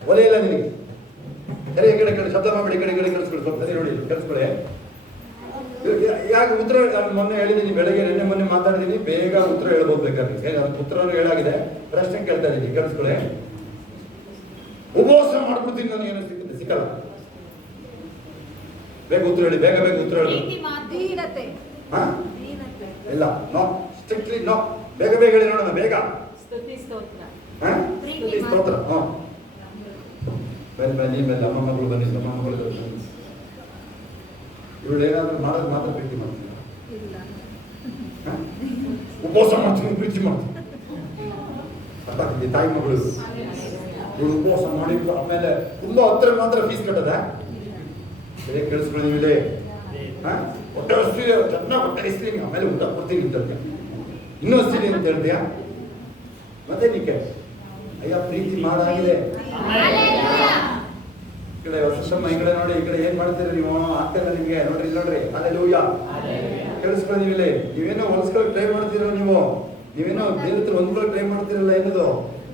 ಒಲೆ ಇಲ್ಲ ನಿನಗೆ. ಸರಿ, ಈ ಕಡೆ ಶಬ್ದ ಮಾಡಿ, ಈ ಕಡೆ ಕಳಿಸ್ಕೊಳ್ಳಿ. ಸ್ವಲ್ಪ ಸರಿ ನೋಡಿ, ಕಳಿಸ್ಕೊಳ್ಳಿ. ಯಾಕೆ ಉತ್ತರ ಮೊನ್ನೆ ಹೇಳಿದ್ದೀನಿ, ಬೆಳಗ್ಗೆ ಮೊನ್ನೆ ಮಾತಾಡಿದ್ದೀನಿ, ಬೇಗ ಉತ್ತರ ಹೇಳ್ಬೋದು ಬೇಕಾದ್ರೆ. ಅದಕ್ಕೆ ಉತ್ತರ ಹೇಳಾಗಿದೆ, ಪ್ರಶ್ನೆ ಕೇಳ್ತಾ ಇದ್ದೀನಿ, ಕಳಿಸ್ಕೊಳ್ಳಿ. ಉಪವಾಸ ಮಾಡ್ಬಿಡ್ತೀನಿ, ನನಗೆ ಏನೋ ಸಿಕ್ಕಲ್ಲ. ಬೇಗ ಉತ್ತರ ಹೇಳಿ, ಬೇಗ ಉತ್ತರ ಹೇಳಿ. ಇಲ್ಲ, ನೋ, ಸ್ಟ್ರಿಕ್ಟ್ಲಿ ನೋ. ಬೇಗ ಹೇಳಿ ನೋಡೋಣ, ಬೇಗ. ಸ್ತೋತ್ರ. ಮೇಲೆ ಅಮ್ಮ ಮಗಳು ಬನ್ನಿ, ನಮ್ಮ ಮಗಳು ಇವಳು ಏನಾದ್ರು ಮಾಡೋದು ಮಾತ್ರ ಪ್ರೀತಿ ಮಾಡ್ತೀನಿ. ಉಪವಾಸ ಮಾಡ್ತೀನಿ, ಪ್ರೀತಿ ಮಾಡ್ತೀನಿ. ಅರ್ಥ ಆಗ್ತಿದೆ? ತಾಯಿ ಮಗಳು ಇವಳು ಉಪವಾಸ ಮಾಡಿ ಆಮೇಲೆ ತುಂಬಾ ಹತ್ರ ಮಾತ್ರ ಫೀಸ್ ಕಟ್ಟದ. ಬೇಗ ಕೇಳಿಸ್ಕೊಳ್ಳಿ ನೀವಿದೆ. ಹೊಟ್ಟೆ ಹಸ್ತಿದೆ, ಚೆನ್ನಾಗಿ ಹೊಟ್ಟೆ ಹಸ್ತೀನಿ, ಆಮೇಲೆ ಊಟ ಕೊಡ್ತೀನಿ ಅಂತ ಇನ್ನೂ ಹಸ್ತೀನಿ ಅಂತ ಹೇಳ್ತೀಯಾ? ಮತ್ತೆ ನಿಕ್ಕೆ ಅಯ್ಯ ಪ್ರೀತಿ ಮಾಡಾಗಿದೆ. ಈ ಕಡೆ ಹೊಸಮ್ಮ ಈ ಕಡೆ ನೋಡಿ, ಈ ಕಡೆ ಏನ್ ಮಾಡ್ತೀರಿ ನೀವು? ಆಗ್ತಿಲ್ಲ ನಿಮ್ಗೆ. ನೋಡ್ರಿ ನೋಡ್ರಿ, ಹಲ್ಲೆಲೂಯಾ. ಕೇಳಿಸ್ಕೊಂಡು ನೀವಿಲ್ಲಿ ನೀವೇನೋ ಹೊಲ್ಸ್ಕೊಳ್ಳಿ ಟ್ರೈ ಮಾಡ್ತೀರೋ ನೀವು, ನೀವೇನೋ ಬೇರೆ ಹತ್ರ ಹೊಂದ್ಕೊಳ್ಳಿ ಟ್ರೈ ಮಾಡ್ತಿರಲ್ಲ. ಏನದು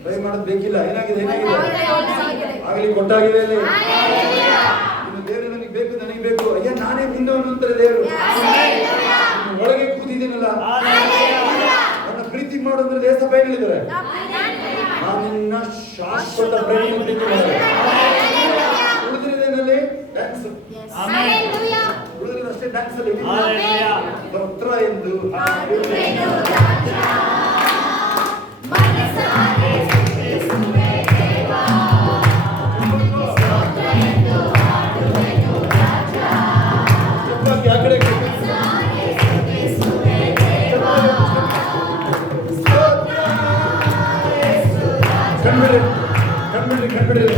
ಟ್ರೈ ಮಾಡೋದು ಬೇಕಿಲ್ಲ. ಏನಾಗಿದೆ ಆಗಲಿ ಕೊಟ್ಟಾಗಿದೆ ಅಲ್ಲಿ. ಇನ್ನು ದೇವರು ನನಗೆ ಬೇಕು, ನನಗೆ ಬೇಕು. ಅಯ್ಯ ನಾನೇ ನಿನ್ನವನು ಅಂತಾರೆ ದೇವರು. ಒಳಗೆ ಕೂತಿದ್ದೀನಲ್ಲ, ನನ್ನ ಪ್ರೀತಿ ಮಾಡೋದ್ರೆ ದೇಶ ಬೈ ಹೇಳಿದ್ದಾರೆ. ನಾನು ನಿನ್ನ ಶಾಶ್ವತ ಪ್ರೇಮ ಪ್ರೀತಿ ಮಾಡಿದೆ. ಉಳಿದಿರೋದೇನಲ್ಲಿ ಡ್ಯಾನ್ಸ್, ಉಳಿದಿರೋದು ಅಷ್ಟೇ ಡ್ಯಾನ್ಸ್ ಅಲ್ಲಿ ಸ್ತೋತ್ರ ಎಂದು ಕಣ್ಬಿಡ್ರಿ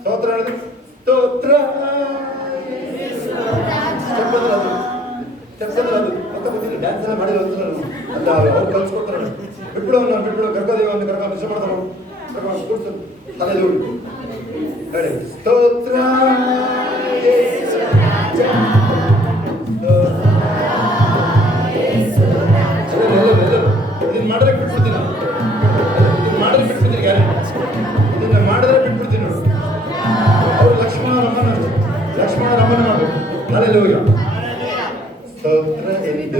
ಸ್ತೋತ್ರ ಸ್ತೋತ್ರ ಡ್ಯಾನ್ಸ್ ಎಲ್ಲ ಮಾಡಿರೋ ಅಲ್ಲ, ಅವ್ರು ಕಲ್ಸ್ಕೊಡ್ತಾರೆ. ಬಿಟ್ಬಿಡು ಕರ್ಕೋದೇವನ್ನ ಕರ್ಕೊಂಡು ವಿಷಯ ಮಾಡ್ತಾರೋ ಹೇಳಿ ಸ್ತೋತ್ರ ಇದನ್ನ ಮಾಡಿದ್ರೆ ಬಿಟ್ಬಿಡ್ತೀನಿ, ಇದನ್ನ ಮಾಡಿದ್ರೆ ಬಿಟ್ಬಿಡ್ತೀನಿ, ಇದನ್ನ ಮಾಡಿದ್ರೆ ಬಿಟ್ಬಿಡ್ತೀನಿ ನೋಡು. ಅವರು ಲಕ್ಷ್ಮಣ ರಮಣ ಮಾಡು. ಹಲ್ಲೆಲೂಯಾ. ಸ್ತೋತ್ರ ಎಂದು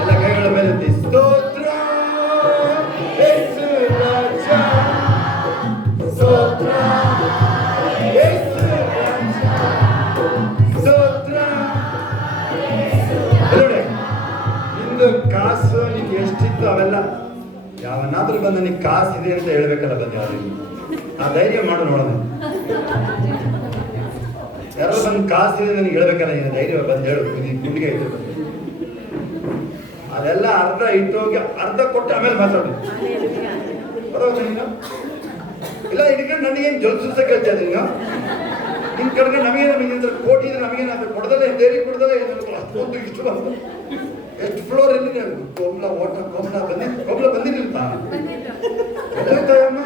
ಎಲ್ಲ ಕೈಗಳ ಮೇಲೆ ಸ್ತೋತ್ರ ಯೇಸು ರಾಜ, ಸ್ತೋತ್ರ ಯೇಸು ರಾಜ, ಸ್ತೋತ್ರ. ನೋಡಿ, ನಿಂದು ಕಾಸು ನಿಂಗೆ ಎಷ್ಟಿತ್ತು ಅವೆಲ್ಲ ಯಾವನಾದ್ರೂ ಬಂದು ನನಗೆ ಕಾಸಿದೆ ಅಂತ ಹೇಳ್ಬೇಕಲ್ಲ. ಬಂದು ಯಾರಿಗೆ ಆ ಧೈರ್ಯ ಮಾಡು ನೋಡೋಣ. ಯಾರೋ ಬಂದು ಕಾಸಿದೆ ನನಗೆ ಹೇಳ್ಬೇಕಲ್ಲ, ನೀನು ಧೈರ್ಯ ಬಂದು ಹೇಳು. ಗುಂಡಿಗೆ ಇಟ್ಟು ಅದೆಲ್ಲ ಅರ್ಧ ಇಟ್ಟೋಗಿ ಅರ್ಧ ಕೊಟ್ಟು ಆಮೇಲೆ ಮಾತಾಡಿ ಬರೋದು ನೀನು. ಇಲ್ಲ ಇದಕ್ಕೆ ನನಗೇನು ಜಲ್ಸ ಕೇಳ್ತಾ ಇದ್ದೀನಿ ನೀನು. ನಿನ್ ಕಡೆಗೆ ನಮಗೇನು ಕೋಟಿ ಇದೆ, ನಮಗೇನು ಕೊಡದಲ್ಲೇ ಧೈರ್ಯ ಕೊಡದಲ್ಲೇ ಅಷ್ಟೊಂದು ಇಷ್ಟು ಬಂದು ಎಷ್ಟು ಫ್ಲೋರ್ ಎಲ್ಲಿ ಕೋಮ್ಲ ಬಂದಿರಲಿಲ್ಲ ಎಲ್ಲಮ್ಮ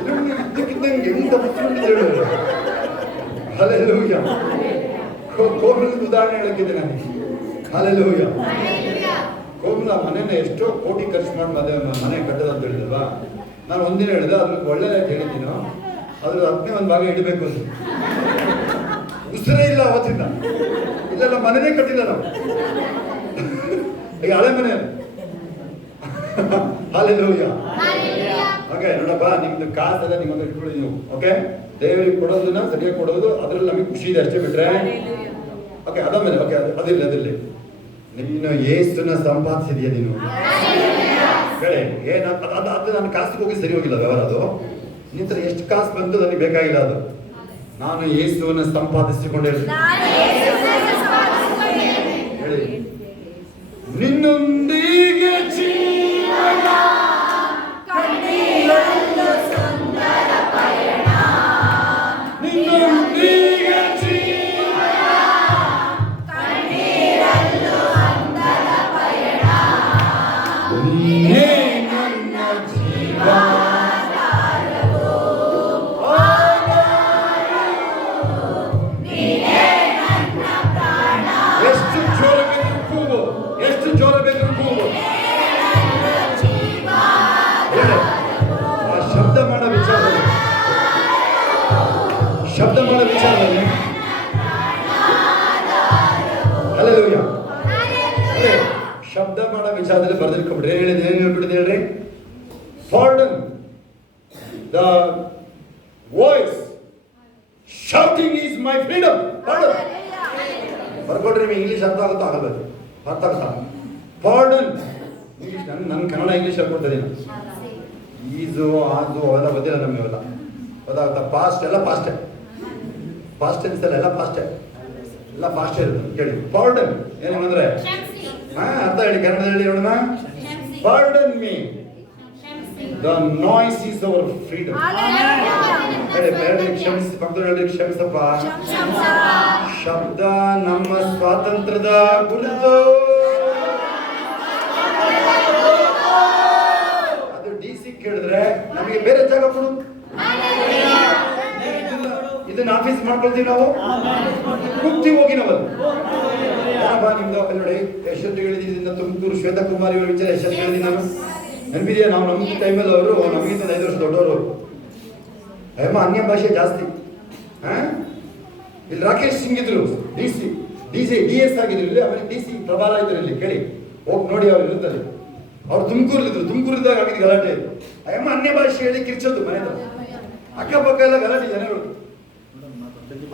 ಇದ್ದಕ್ಕಿದ್ದಂಗೆ ಹೆಂಗ್ ತಪ್ಪಿಸ್ಕೊಂಡಿದ್ದೆ ಹೇಳು. ಹಲ್ಲೆಲೂಯಾ. ಕೋಮಲದ ಉದಾಹರಣೆ ಹೇಳಕ್ಕಿದ್ದೆ ನನಗೆ. ಹಲ್ಲೆಲೂಯಾ. ಕೋಮಲ ಮನೆನ ಎಷ್ಟೋ ಕೋಟಿ ಖರ್ಚು ಮಾಡಿ ಮನೆ ಕಟ್ಟದ ಅಂತ ಹೇಳಿದಲ್ವಾ. ನಾನು ಒಂದಿನ ಹೇಳಿದೆ, ಅದ್ರ ಒಳ್ಳೆ ಹೇಳಿದ್ದೀನೋ ಅದ್ರ 10ನೇ ಭಾಗ ಇಡಬೇಕು ಅಂತ. ಉಸಿರೇ ಇಲ್ಲ ಅವತ್ತಿಂದ. ಇಲ್ಲೆಲ್ಲ ಮನೆನೇ ಕಟ್ಟಿಲ್ಲ ನಾವು, ಈಗ ಹಳೆ ಮನೆ. ಹಲ್ಲೆಲೂಯಾ. ಓಕೆ ನೋಡಪ್ಪ, ನಿಮ್ದು ಕಾಸೆಲ್ಲ ನಿಮ್ಮನ್ನು ಇಟ್ಕೊಳ್ಳಿ ನೀವು. ಓಕೆ, ದೇವರಿಗೆ ಕೊಡೋದನ್ನ ಸರಿಯಾಗಿ ಕೊಡೋದು, ಅದ್ರಲ್ಲಿ ನಮಗೆ ಖುಷಿ ಇದೆ ಅಷ್ಟೇ ಬಿಟ್ರೆ. ಓಕೆ ಅದಾದ್ಮೇಲೆ ಓಕೆ ಅದಿರಲಿ ನೀನು ಯೇಸುನ ಸಂಪಾದಿಸಿದೀಯ ನೀನು. ಕಡೆ ಏನ ಅದು ನನ್ನ ಕಾಸಿಗೆ ಹೋಗಿ ಸರಿ ಹೋಗಿಲ್ಲ ವ್ಯವಹಾರ. ಅದು ನಿಂತರ ಎಷ್ಟು ಕಾಸು ಬಂತು ನನಗೆ ಬೇಕಾಗಿಲ್ಲ. ಅದು ನಾನು ಯೇಸುವನ್ನು ಸಂಪಾದಿಸಿಕೊಂಡಿರ್ತೀನಿ. ಹೇಳಿ, ನಿನ್ನೊಂದಿಗೆ ಜೀವನ ಕಣ್ಣೀರಲ್ಲೂ ಸುಂದರ ಪಯಣ, ನಿನ್ನೊಂದಿಗೆ ಜೀವನ ಕಣ್ಣೀರಲ್ಲೂ ಅಂದದ ಪಯಣ, ನೀನೇ ನನ್ನ ಜೀವನಾಧಾರವು, ನೀನೇ ನನ್ನ ಪ್ರಾಣ. ಎಷ್ಟು ಜೋರ ಬೇಕು ಕೂಗು, ಎಷ್ಟು ಜೋರ ಬೇಕು ಕೂಗು. ಶಬ್ದ ಮಾಡೋ ವಿಚಾರದಲ್ಲಿ ಹಲ್ಲೆಲೂಯಾ. ಶಬ್ದ ಮಾಡೋ ವಿಚಾರದಲ್ಲಿ ಬರ್ದಿಟ್ಕೊಂಡ್ಬಿಡ್ರಿ. ಏನ್ ಹೇಳ್ಬಿಟ್ಟಿದೆ ಹೇಳ್ರಿ? Pardon the voice shouting is my freedom. ಬರ್ಕೊಡ್ರಿ. ಇಂಗ್ಲಿಷ್ ಅರ್ಥ ಆಗುತ್ತೋ ಆಗಲ್ಲ, ಅರ್ಥ ಆಗುತ್ತಾ? ಪಾರ್ಡನ್ ಇಂಗ್ಲಿಷ್ ನನ್ನ ಕನ್ನಡ ಇಂಗ್ಲಿಷ್ ಹೇಳ್ಕೊಡ್ತಿದ್ದೀನಿ. ಈಸು ಆಜು ಅವೆಲ್ಲ ಗೊತ್ತಿಲ್ಲ ನಮಗೆಲ್ಲ, ಗೊತ್ತಾಗುತ್ತಾ? ಪಾಸ್ಟ್ ಎಲ್ಲ ಪಾಸ್ಟೇ, ಪಾಸ್ಟ್ ಟೆನ್ಸ್ ಎಲ್ಲ ಪಾಸ್ಟೇ, ಎಲ್ಲ ಪಾಸ್ಟೇ ಇರುತ್ತೆ. ಕೇಳಿ ಪಾರ್ಡನ್ ಏನಂದ್ರೆ ಅರ್ಥ ಹೇಳಿ, ಕನ್ನಡ ಹೇಳಿ ನೋಡೋಣ. Pardon me. The noise is our freedom. ಬೇರೆ ಕ್ಷಮಿಸಿ, ಪಕ್ಕದವರಿಗೆ ಕ್ಷಮಿಸಪ್ಪ. ಶಬ್ದ ನಮ್ಮ ಸ್ವಾತಂತ್ರ್ಯದ ಗುರುತು. ಅದು DC ಕೇಳಿದ್ರೆ ನಮಗೆ ಬೇರೆ ಜಾಗ ಕೊಡು. ಇದನ್ನ ಆಫೀಸ್ ಮಾಡ್ಕೊಳ್ತೀವಿ ನಾವು, ಕೂಗ್ತೀವಿ ಹೋಗಿ ನಾವು. ಏನಪ್ಪ ನಿಮ್ದು ನೋಡಿ, ಯಶವಂತ ಹೇಳಿದ್ರಿಂದ ತುಮಕೂರು ಶ್ವೇತಕುಮಾರಿ ಅವರ ವಿಚಾರ ಯಶವಂತ ಹೇಳಿದ್ದೀನಿ ನಾನು. ನೆನಪಿದೆಯಾ? ನಾವು ನಮ್ಮ ಟೈಮಲ್ಲಿ ಅವರು ನಮಗಿಂತ 5 ವರ್ಷ ದೊಡ್ಡವರು. ಅಮ್ಮ ಅನ್ಯ ಭಾಷೆ ಜಾಸ್ತಿ. ಇಲ್ಲಿ ರಾಕೇಶ್ ಸಿಂಗ್ ಇದ್ರು, DS ಆಗಿದ್ರು. ಇಲ್ಲಿ ಅವರಿಗೆ DC ಪ್ರಭಾರ ಇದ್ರು. ಇಲ್ಲಿ ಕೇಳಿ, ಹೋಗಿ ನೋಡಿ, ಅವ್ರು ಇರುತ್ತಾರೆ. ಅವ್ರು ತುಮಕೂರಲ್ಲಿದ್ರು. ತುಮಕೂರಿದ್ದಾಗ ಆಗಿದ್ದು ಗಲಾಟೆ. ಅಮ್ಮ ಅನ್ಯ ಭಾಷೆ ಹೇಳಿ ಕಿರ್ಚೋದು ಮನೆಯಲ್ಲ, ಅಕ್ಕಪಕ್ಕ ಎಲ್ಲ ಗಲಾಟೆ ಜನಗಳು.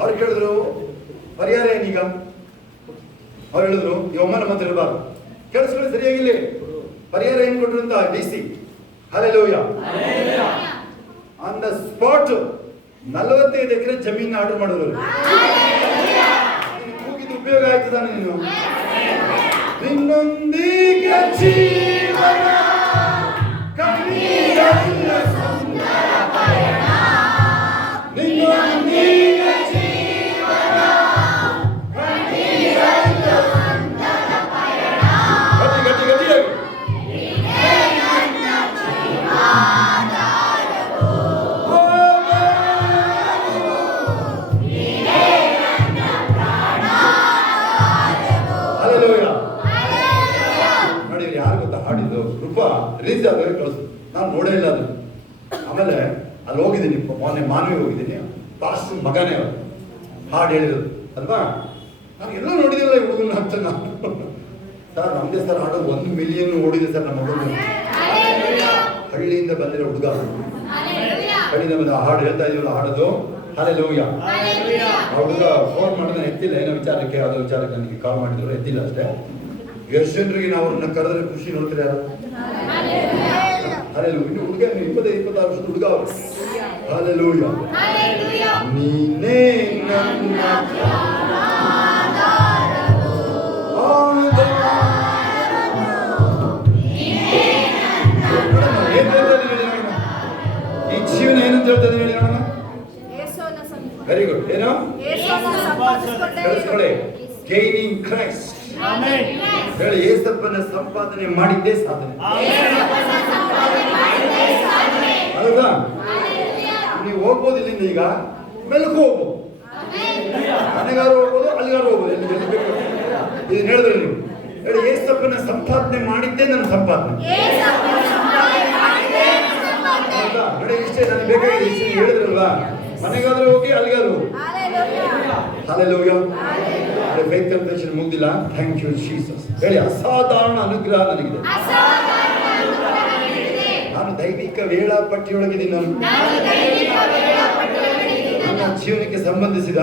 ಅವ್ರು ಕೇಳಿದ್ರು ಪರಿಹಾರ ಏನೀಗ? ಅವ್ರು ಹೇಳಿದ್ರು ಈ ಒಮ್ಮ ನಮ್ಮ ಹತ್ರ ಇರಬಾರ್ದು. ಕೇಳಿಸ್ಕೊಳ್ಳಿ ಸರಿಯಾಗಿಲ್ಲ. ಪರಿಹಾರ ಏನ್ ಕೊಟ್ರು ಅಂತ DC. Hallelujah. On the spot 45 ಎಕರೆ ಜಮೀನು ಆರ್ಡರ್ ಮಾಡಿದ್ರು. ಕೂಗಿದ್ದು ಉಪಯೋಗ ಆಯ್ತು ತಾನೆ ನೀನು? ನಿನ್ನೊಂದಿಗೆ ಜೀವನ ಕಣ್ಣೀರಲ್ಲ ಸುಂದರ ಪಯಣ. ನಿನ್ನೊಂದಿಗೆ ಜೀವನ ಕಣ್ಣೀರಲ್ಲ ಸುಂದರ ಪಯಣ. ಗಟ್ಟಿ ಗಟ್ಟಿಯಾಗಿ. ರಿಲೀಸ್ ಆದಾಗ ಕಳಿಸು. ನಾನು ನೋಡೇ ಇಲ್ಲ ಅದು. ಆಮೇಲೆ ಅಲ್ಲಿ ಹೋಗಿದ್ದೀನಿ, ಮೊನ್ನೆ ಮಾನವಿ ಹೋಗಿದ್ದೀನಿ. ಪಾಸ್ಟ್ ಮಗನೇ ಅವರು ಹಾಡು ಹೇಳಿರೋದು ಅಲ್ವಾ? ನಾನು ಎಲ್ಲ ನೋಡಿದಿಲ್ಲ ಈ ಹುಡುಗನ ಅಂತ. ನಾನು ಸರ್ ನಮ್ಮದೇ ಸರ್ ಹಾಡು 1 ಮಿಲಿಯನ್ ಓಡಿದೆ ಸರ್ ನಮ್ಮ ಹುಡುಗನು. ಹಳ್ಳಿಯಿಂದ ಬಂದಿರೋ ಹುಡುಗ, ಹಳ್ಳಿಯಿಂದ ಬಂದ ಹಾಡು ಹೇಳ್ತಾ ಇದೀವಲ್ಲ, ಹಾಡೋದು ಹಲ್ಲೆಲೂಯಾ. ಆ ಹುಡುಗ ಫೋನ್ ಮಾಡಿದ್ರೆ ಎತ್ತಿಲ್ಲ. ಏನೋ ವಿಚಾರಕ್ಕೆ, ಯಾವುದೋ ವಿಚಾರಕ್ಕೆ ನನಗೆ ಕಾಲ್ ಮಾಡಿದ್ರು, ಎತ್ತಿಲ್ಲ ಅಷ್ಟೇ. ಎಷ್ಟು ಜನರಿಗೆ ನಾವು ಅವ್ರನ್ನ ಕರೆದ್ರೆ ಖುಷಿ ನೋಡ್ತೀರ ಯಾರು? ಹಲ್ಲೆಲೂಯಾ. ಇನ್ನು ಹುಡುಗ 25-26 ವರ್ಷದ ಹುಡುಗ ಅವರು. ಹಲ್ಲೆಲೂಯಾ. ನೀನೇ ನನ್ನ ಈ ಜೀವನ ಏನಂತ ಹೇಳ್ತದೆ ಹೇಳಿ ನೋಡೋಣ. Very good. ಏನೋ ಕೇಳಿಸ್ಕೊಳ್ಳಿ. Gaining Christ. ಹೇಳಿ, ಯೇಸಪ್ಪನ ಸಂಪಾದನೆ ಮಾಡಿದ್ದೇ ಸಾಧನೆ. ಹೌದಾ? ನೀವು ಹೋಗ್ಬೋದು ಇಲ್ಲಿಂದ, ಈಗ ಮೆಲುಕು ಹೋಗ್ಬೋದು, ಮನೆಗಾರು ಹೋಗ್ಬೋದು, ಅಲ್ಲಿಗಾರು ಹೋಗ್ಬೋದು, ಎಲ್ಲಿ ಬೇಕು. ಇದನ್ನ ಹೇಳಿದ್ರೆ ನೀವು ಹೇಳಿ, ಯೇಸಪ್ಪನ ಸಂಪಾದನೆ ಮಾಡಿದ್ದೇ ನನ್ನ ಸಂಪಾದನೆ. ಹೌದಾ? ನೋಡಿ, ಇಷ್ಟೇ ನನಗೆ ಬೇಕಾಗಿದೆ. ಇಷ್ಟೇ ಹೇಳಿದ್ರಲ್ವಾ? ಮನೆಗಾದ್ರೂ ಹೋಗಿ, ಅಲ್ಲಿಗಾರು ಹೋಗಿ. ಹಲ್ಲೆಲೂಯಾ. ಫೇತ್ ಕನ್ಫೆಷನ್ ಮುಗ್ದಿಲ್ಲ. Thank you Jesus. ಹೇಳಿ, ಅಸಾಧಾರಣ ಅನುಗ್ರಹ ನನಗಿದೆ. ನಾನು ದೈವಿಕ ವೇಳಾಪಟ್ಟಿಯೊಳಗಿದ್ದೀನಿ. ನನ್ನ ಜೀವನಕ್ಕೆ ಸಂಬಂಧಿಸಿದ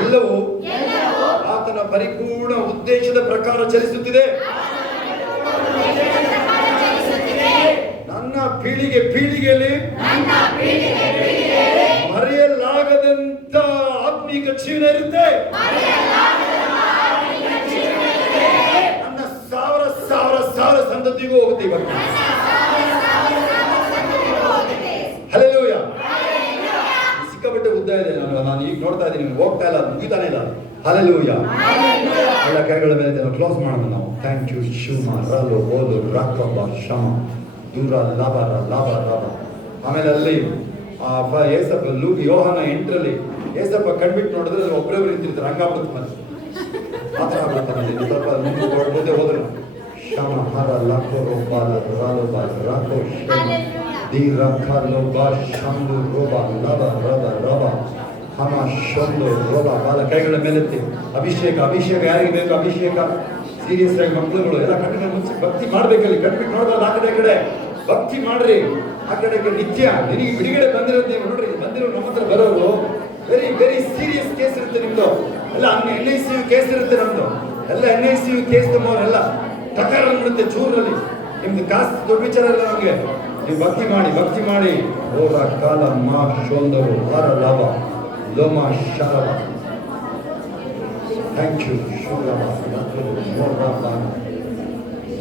ಎಲ್ಲವೂ ಆತನ ಪರಿಪೂರ್ಣ ಉದ್ದೇಶದ ಪ್ರಕಾರ ಚಲಿಸುತ್ತಿದೆ. ನನ್ನ ಪೀಳಿಗೆಯಲ್ಲಿ ಮರೆಯಲಾಗದಂತ ಆತ್ಮೀಕ ಜೀವನ ಇರುತ್ತೆ. ನನ್ನ ಸಾವಿರ ಸಂತತಿಗೂ ಹೋಗುತ್ತೆ ಇವಾಗ. ಹಲ್ಲೆಲೂಯಾ. ಸಿಕ್ಕಾಪಟ್ಟೆ ಉದ್ದ ಇದೆ. ನಾನು ಈಗ ನೋಡ್ತಾ ಇದ್ದೀನಿ, ಹೋಗ್ತಾ ಇಲ್ಲ, ಮುಗಿತಾನೆ ಇಲ್ಲ. ಹಲ್ಲೆಲೂಯಾ. ಎಲ್ಲ ಕೈಗಳ ಮೇಲೆ ಕ್ಲೋಸ್ ಮಾಡೋಣ ನಾವು. Thank you Shiva. ರಲು ಓದು ರಾಕಬ ಶಮ ದೂರ ಲಾಭ. ಆಮೇಲೆ ಅಲ್ಲಿ ಏಸಪ್ಪ ಯೋಹನ 8ರಲ್ಲಿ ಏಸಪ್ಪ ಕಣ್ಬಿಟ್ಟು ನೋಡಿದ್ರೆ ಒಬ್ಬರೇ ನಿಂತಿರ್ತಾರೆ. ಹಂಗಾಗ್ಬಿಡುತ್ತೆ ಮತ್ತೆ ಮಾತ್ರ ಆಗ್ಬಿಡ್ತಾನೆ. ಸ್ವಲ್ಪ ಮುಂದೆ ಹೋದ್ರು ಶಮ ಹರ ಲಾಖೋ ರೋಬ ರಾಲೋಬ ರಾಕೋ ದಿ ರಖ ಲೋಬ ಶಂದು ರೋಬ ಲಬ ರಬ ರಬ ಹಮ ಶಂದು ರೋಬ. ಬಾಲ ಕೈಗಳ ಮೇಲೆತ್ತಿ ಅಭಿಷೇಕ. ಯಾರಿಗೆ ಬೇಕು ಅಭಿಷೇಕ? ಸೀರಿಯಸ್ ಆಗಿ ಮಕ್ಕಳುಗಳು ಎಲ್ಲ ಕಣ್ಣಿನ ಮುಂಚೆ ಭಕ್ತಿ ಮಾಡ್ಬೇಕಲ್ಲಿ. ಕಣ್ಬಿಟ್ಟು ನೋಡ್ಬಾರ್ದು. ಆ ಕಡೆ ಭಕ್ತಿ ಮಾಡ್ರಿ. ಆ ಕಡೆ ನಿತ್ಯ ನಿನಗೆ ಬಿಡುಗಡೆ ಬಂದಿರೋದು. ನೀವು ನೋಡ್ರಿ, ಬಂದಿರೋ ನಮ್ಮ ಹತ್ರ ಬರೋರು ವೆರಿ ಸೀರಿಯಸ್ ಕೇಸ್ ಇರುತ್ತೆ ನಿಮ್ದು. ಎಲ್ಲ NICU ಕೇಸ್ ಇರುತ್ತೆ ನಮ್ದು. ಎಲ್ಲ NICU ಕೇಸ್ ನಮ್ಮವರೆಲ್ಲ ಟಕಾರ ಅಂದ್ಬಿಡುತ್ತೆ ಚೂರಲ್ಲಿ. ನಿಮ್ದು ಕಾಸು ದೊಡ್ಡ ವಿಚಾರ ಇಲ್ಲ ನಮಗೆ. ನೀವು ಭಕ್ತಿ ಮಾಡಿ. ಓರ ಕಾಲ ಮಾ ಶೋಂದರು ವಾರ ಲಾಭ ಲೋಮ ಶರವ. Thank you.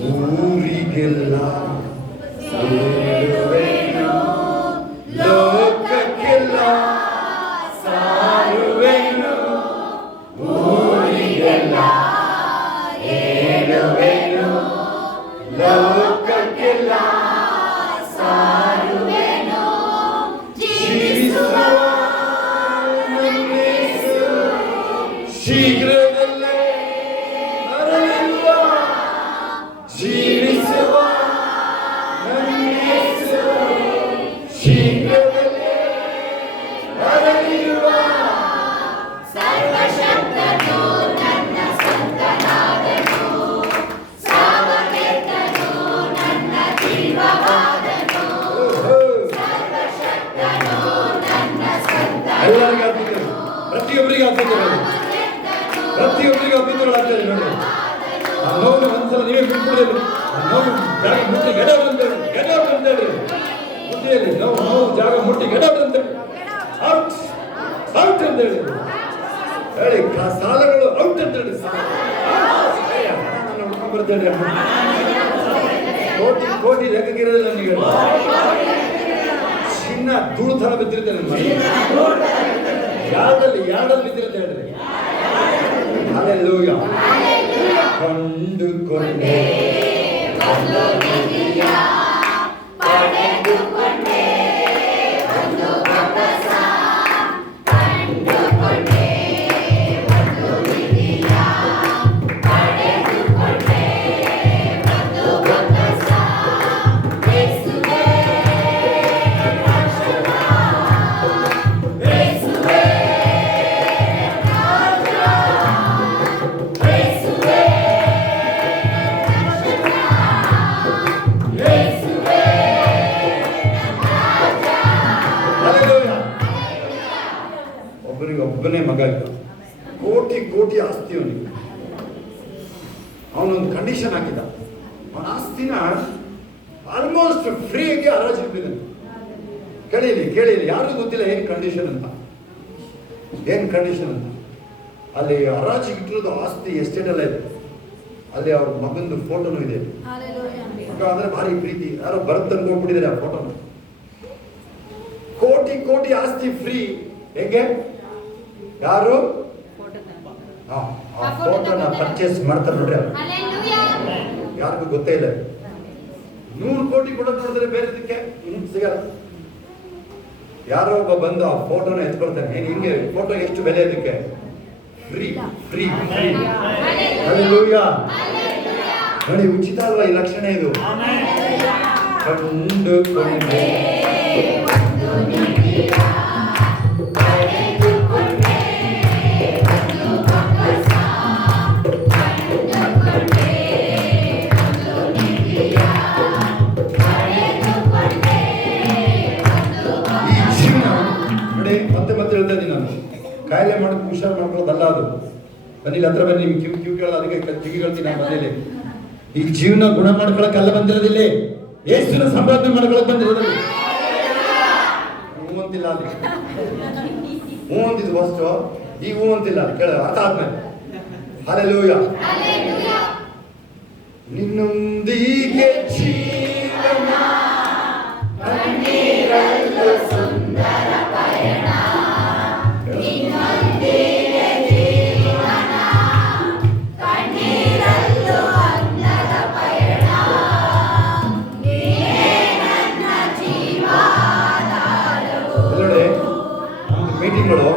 ಊರಿಗೆಲ್ಲ ಸೇರುವೆನು, ಲೋಕಕ್ಕೆಲ್ಲ ಸಾರುವೆನು, ಊರಿಗೆಲ್ಲ ಹೇಳುವೆನು, ಲೋಕಕ್ಕೆಲ್ಲ ಸಾರುವೆನು, ಜೀವಿಸುವ ನನ್ನೇಸು ಶೀಘ್ರದಲ್ಲೇ ಬರಲಿರುವ, ಜೀವಿಸುವ ನನ್ನೇಸು ಶೀಘ್ರದಲ್ಲೇ ಬರಲಿರುವ, ಸರ್ವಶಕ್ತನು ನನ್ನ ಸಂತನಾದನು, ಸಾವಗೆದ್ದನು ನನ್ನ ಜೀವವಾದನು, ಸರ್ವಶಕ್ತನು ನನ್ನ ಎಲ್ಲರಿಗೂ ಸಂತನಾದನು, ಪ್ರತಿಯೊಬ್ಬರಿಗೆ ಆಗ್ತದೆ ನೋಡಿ. ಆ ನೋವು ಒಂದ್ಸಲ ನೀವೇ ಬಿಟ್ಬಿಡಲಿ. ಆ ನೋವು ಜಾಗ ಮುಟ್ಟಿ ಗೆಡೌಟ್ ಅಂತೇಳಿ, ಗೆಡೌಟ್ ಅಂತೇಳಿ ಬುದ್ಧಿಯಲ್ಲಿ ನೋವು ಜಾಗ ಮುಟ್ಟಿ ಗೆಡೌಟ್ ಅಂತೇಳಿ, ಔಟ್ ಔಟ್ ಅಂತೇಳಿ ಹೇಳಿ. ಸಾಲಗಳು ಔಟ್ ಅಂತೇಳಿ, ನಾನು ಹುಡ್ಕೊಂಡ್ ಬರ್ತೇನೆ. ಕೋಟಿ ಕೋಟಿ ಲೆಕ್ಕಕ್ಕಿರೋದಿಲ್ಲ ನನಗೆ. ಚಿನ್ನ ಧೂಳು ಥರ ಬಿದ್ದಿರುತ್ತೆ ನನ್ನ ಯಾವ್ದಲ್ಲಿ ಬಿದ್ದಿರುತ್ತೆ ಹೇಳ್ರಿ. ಹಲ್ಲೆಲೂಯಾ. ಕಂಡುಕೊಂಡೆ ಒಂದು ನಿಧಿಯ ಪಡೆದುಕೊಂಡೆ, ಒಂದು ಬೊಕ್ಕಸ ಕಂಡುಕೊಂಡೆ, ಒಂದು ನಿಧಿಯ ಪಡೆದುಕೊಂಡೆ, ಒಂದು ಬೊಕ್ಕಸ ಯೇಸುವೇ ರಕ್ಷಕ, ಯೇಸುವೇ ರಾಜ, ಯೇಸುವೇ ಒಬ್ಬನೇ ಮಗ ಇದ್ದ, ಕೋಟಿ ಕೋಟಿ ಆಸ್ತಿ ಅವನಿಗೆ. ಅವನೊಂದು ಕಂಡೀಷನ್ ಹಾಕಿದ್ದ, ಅವನ ಆಸ್ತಿನ ಆಲ್ಮೋಸ್ಟ್ ಫ್ರೀಯಾಗಿ ಹರಾಜಿಟ್ಟಿದ್ದಾನೆ. ಕೇಳಿಲಿ ಯಾರಿಗೂ ಗೊತ್ತಿಲ್ಲ ಏನ್ ಕಂಡೀಷನ್ ಅಂತ. ಅಲ್ಲಿ ಹರಾಜಿಗೆ ಇಟ್ಟಿರೋದು ಆಸ್ತಿ ಎಸ್ಟೇಟ್ ಎಲ್ಲ ಇದೆ. ಅಲ್ಲಿ ಅವ್ರ ಮಗಂದು ಫೋಟೋನು ಇದೆ. ಮಗ ಅಂದ್ರೆ ಭಾರಿ ಪ್ರೀತಿ. ಯಾರೋ ಬರತ್ ತಂದ್ಕೊಂಡ್ಬಿಟ್ಟಿದ್ದಾರೆ ಆ ಫೋಟೋನ. ಕೋಟಿ ಕೋಟಿ ಆಸ್ತಿ ಫ್ರೀ. ಹೇಗೆ? ಯಾರು ಆ ಫೋಟೋನ ಪರ್ಚೇಸ್ ಮಾಡ್ತಾರೆ ನೋಡ್ರಿ, ಯಾರಿಗೂ ಗೊತ್ತೇ ಇಲ್ಲ. 100 ಕೋಟಿ ಕೊಡೋದು ನೋಡಿದ್ರೆ ಬೇರೆದಕ್ಕೆ ಸಿಗಲ್ಲ. ಯಾರೋ ಒಬ್ಬ ಬಂದು ಆ ಫೋಟೋನ ಎತ್ಕೊಳ್ತಾನೆ. ಹಿಂಗೆ ಫೋಟೋ ಎಷ್ಟು ಬೆಲೆ ಅದಕ್ಕೆ? Free free free. ಹಲ್ಲೆಲೂಯಾ. ನೋಡಿ, ಉಚಿತ ಅಲ್ವಾ ಈ ಲಕ್ಷಣ ಇದು? ಕಂಡುಕೊಂಡೆ ಮತ್ತೆ ಹೇಳ್ತಾ ಇದ್ದೀನಿ ನಾನು. ಕಾಯಿಲೆ ಮಾಡೋದು ಹುಷಾರು ಮಾಡ್ಕೊಳ್ಳೋದಲ್ಲ ಅದು. ಬನ್ನಿ ಹತ್ರ ಬನ್ನಿ, ನಿಮ್ ಕ್ಯೂ ಕೇಳೋದು. ಅದಕ್ಕೆ ಕಿವಿ ಹೇಳ್ತೀನಿ ನಾನು ಮನೇಲಿ. ಈ ಜೀವನ ಗುಣ ಮಾಡ್ಕೊಳಕ್ಕೆಲ್ಲ ಬಂದಿರೋದಿಲ್ಲ, ಯೇಸುವಿನ ಸಂಪಾದನೆ ಮಾಡ್ಕೊಳಕ್ ಬಂದಿರೋದಿಲ್ಲ. ಹೂ ಅಂತಿಲ್ಲ ಅಲ್ಲಿ, ಹೂ ಅಂತಿದ್ದು ಫಸ್ಟ್, ಈ ಹೂ ಅಂತಿಲ್ಲ ಅಲ್ಲಿ ಕೇಳ ಅದಾದ್ಮೇಲೆ. ಹಲ್ಲೆಲೂಯಾ. ನಿನ್ನೊಂದಿಗೆ ಜೀವನ ಕಣ್ಣೀರಲ್ಲೂ ಸುಂದರ ಪಯಣ, ನಿನ್ನೊಂದಿಗೆ ಜೀವನ ಕಣ್ಣೀರಲ್ಲೂ ಅಂದದ ಪಯಣ, ನೀನೇ ನನ್ನ ಜೀವಾಧಾರವು. ನೋಡಿ, ನಮ್ದು ಮೀಟಿಂಗ್ಗಳು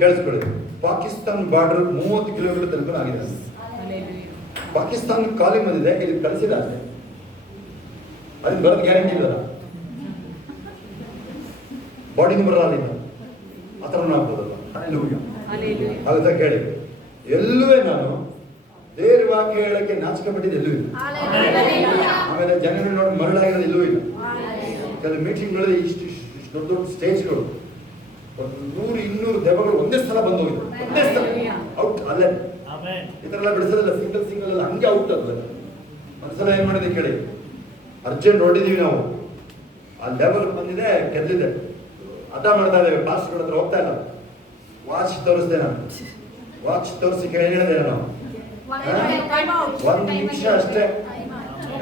ಕೇಳಿಸ್ಕೊಳ್ಳಿ. ಪಾಕಿಸ್ತಾನ ಬಾರ್ಡರ್ 30 ಕಿಲೋಮೀಟರ್ ತನಕ ಆಗಿದೆ. ಪಾಕಿಸ್ತಾನ ಕಾಲಿಂಗ್ ಬಂದಿದೆ, ಇಲ್ಲಿ ಕಳಿಸಿದ ಅಷ್ಟೇ. ಅದಕ್ಕೆ ಬರೋದು ಗ್ಯಾರಂಟಿ ಇಲ್ಲ. ಬಾಡಿ ಬರಲ್ಲ, ಆ ಥರ ಆಗ್ಬೋದಲ್ಲ. ಆಗುತ್ತಾ ಕೇಳಿ. ಎಲ್ಲುವೇ ನಾನು ದೇವ್ರ ವಾಕ್ಯ ಹೇಳಕ್ಕೆ ನಾಚಿಕೆಪಟ್ಟಿದ್ದು ಎಲ್ಲೂ ಇಲ್ಲ. ಆಮೇಲೆ ಜನರು ನೋಡಿ ಮರಳಾಗಿರೋದು ಎಲ್ಲೂ ಇಲ್ಲ. ಕೆಲವು ಮೀಟಿಂಗ್ಗಳಲ್ಲಿ ಇಷ್ಟು ದೊಡ್ಡ ದೊಡ್ಡ ಸ್ಟೇಜ್ಗಳು 100-200 ದೆವ್ವಗಳು ಒಂದೇ ಸಲ ಬಂದು ಹೋಗಿದ್ದು. ಒಂದೇ ಸಲ ಔಟ್. ಅಲ್ಲೇ ಈ ತರ ಎಲ್ಲ ಬಿಡಿಸೋದಿಲ್ಲ, ಸಿಂಗಲ್ ಎಲ್ಲ ಹಂಗೆ ಔಟ್. ಅಲ್ಲ ಒಂದ್ಸಲ ಏನ್ ಮಾಡಿದೆ ಕೇಳಿ, ಅರ್ಜೆಂಟ್ ಹೊಡಿದೀವಿ ನಾವು, ಆ ಲೆವೆಲ್ ಬಂದಿದೆ, ಗೆದ್ದಿದೆ, ಅದ ಮಾಡ್ತಾ ಇದ್ದೇವೆ. ಪಾಸ್ಟರ್ ಹತ್ರ ಹೋಗ್ತಾ ಇಲ್ಲ, ವಾಚ್ ತೋರಿಸ್ದೆ ನಾನು. ವಾಚ್ ತೋರಿಸಿ ಹೇಳಿದೆ ನಾನು, 1 ನಿಮಿಷ ಅಷ್ಟೇ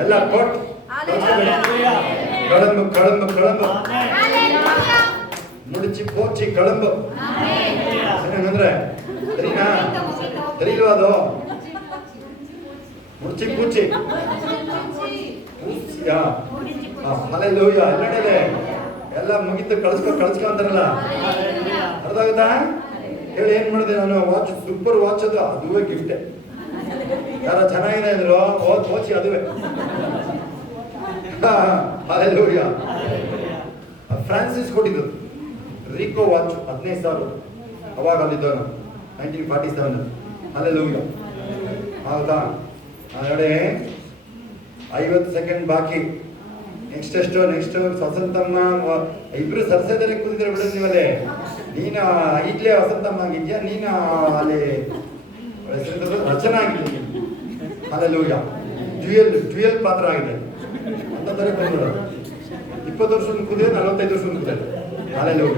ಎಲ್ಲ ಕೊಟ್ಟು ಕಳಂಬು ಕಳಂಬು ಕಳಂಬು ಮುಡಿಚಿ ಪೋಚಿ ಕಳಂಬು ಏನಂದ್ರೆ ಸರಿನಾ? ಸರಿಲ್ವಾ ಅದು? ಮುಡಿಚಿ ಪೂಚಿ ಹಲ್ಲೆಲೂಯ. ಎಲ್ಲೆಡೆ ಎಲ್ಲ ಮುಗಿತು, ಕಳಿಸ್ಕೊ ಅಂತಾರಲ್ಲ, ಅರ್ಥ ಆಗುತ್ತಾ? ಹೇಳಿ ಏನ್ ಮಾಡಿದೆ ನಾನು? ವಾಚ್, ಸೂಪರ್ ವಾಚ್ ಅದು, ಅದುವೇ ಗಿಫ್ಟ್. ಯಾರ ಚೆನ್ನಾಗಿದೆ ಅಂದ್ರು, ವಾಚ್ ಅದುವೇ. ಹಲ್ಲೆಲೂಯ. ಫ್ರಾನ್ಸಿಸ್ ಕೊಟ್ಟಿದ್ದು ರಿಕೋ ವಾಚ್ 15,000. ಅವಾಗ ಅಲ್ಲಿದ್ದವನು 1947. ಹಲ್ಲೆಲೂಯ. ಹೌದಾ? ನೋಡಿ 50 ಸೆಕೆಂಡ್ ಬಾಕಿ. ನೆಕ್ಸ್ಟ್ ವಸಂತಮ್ಮ ಇಬ್ರು ಸರ್ಸೇದರೆ ಕೂತಿದ್ರೆ ಬಿಡು ನೀವಲ್ಲೇ. ನೀನ ಇಡ್ಲೇ ವಸಂತಮ್ಮ ಆಗಿದ್ಯಾ, ನೀನ ಅಲ್ಲಿ ರಚನಾ ಆಗಿದ್ದೀನಿ. ಹಲ್ಲೆಲೂಯ. ಡ್ಯೂಯಲ್ ಪಾತ್ರ ಆಗಿದೆ ಅಂತ ತರ ಬಂದ್ಬಿಡು. 20 ವರ್ಷ ಕೂತಿದ್ರೆ 45 ವರ್ಷ ಕೂತಿದ್ದಾರೆ. ಹಲ್ಲೆಲೂಯ.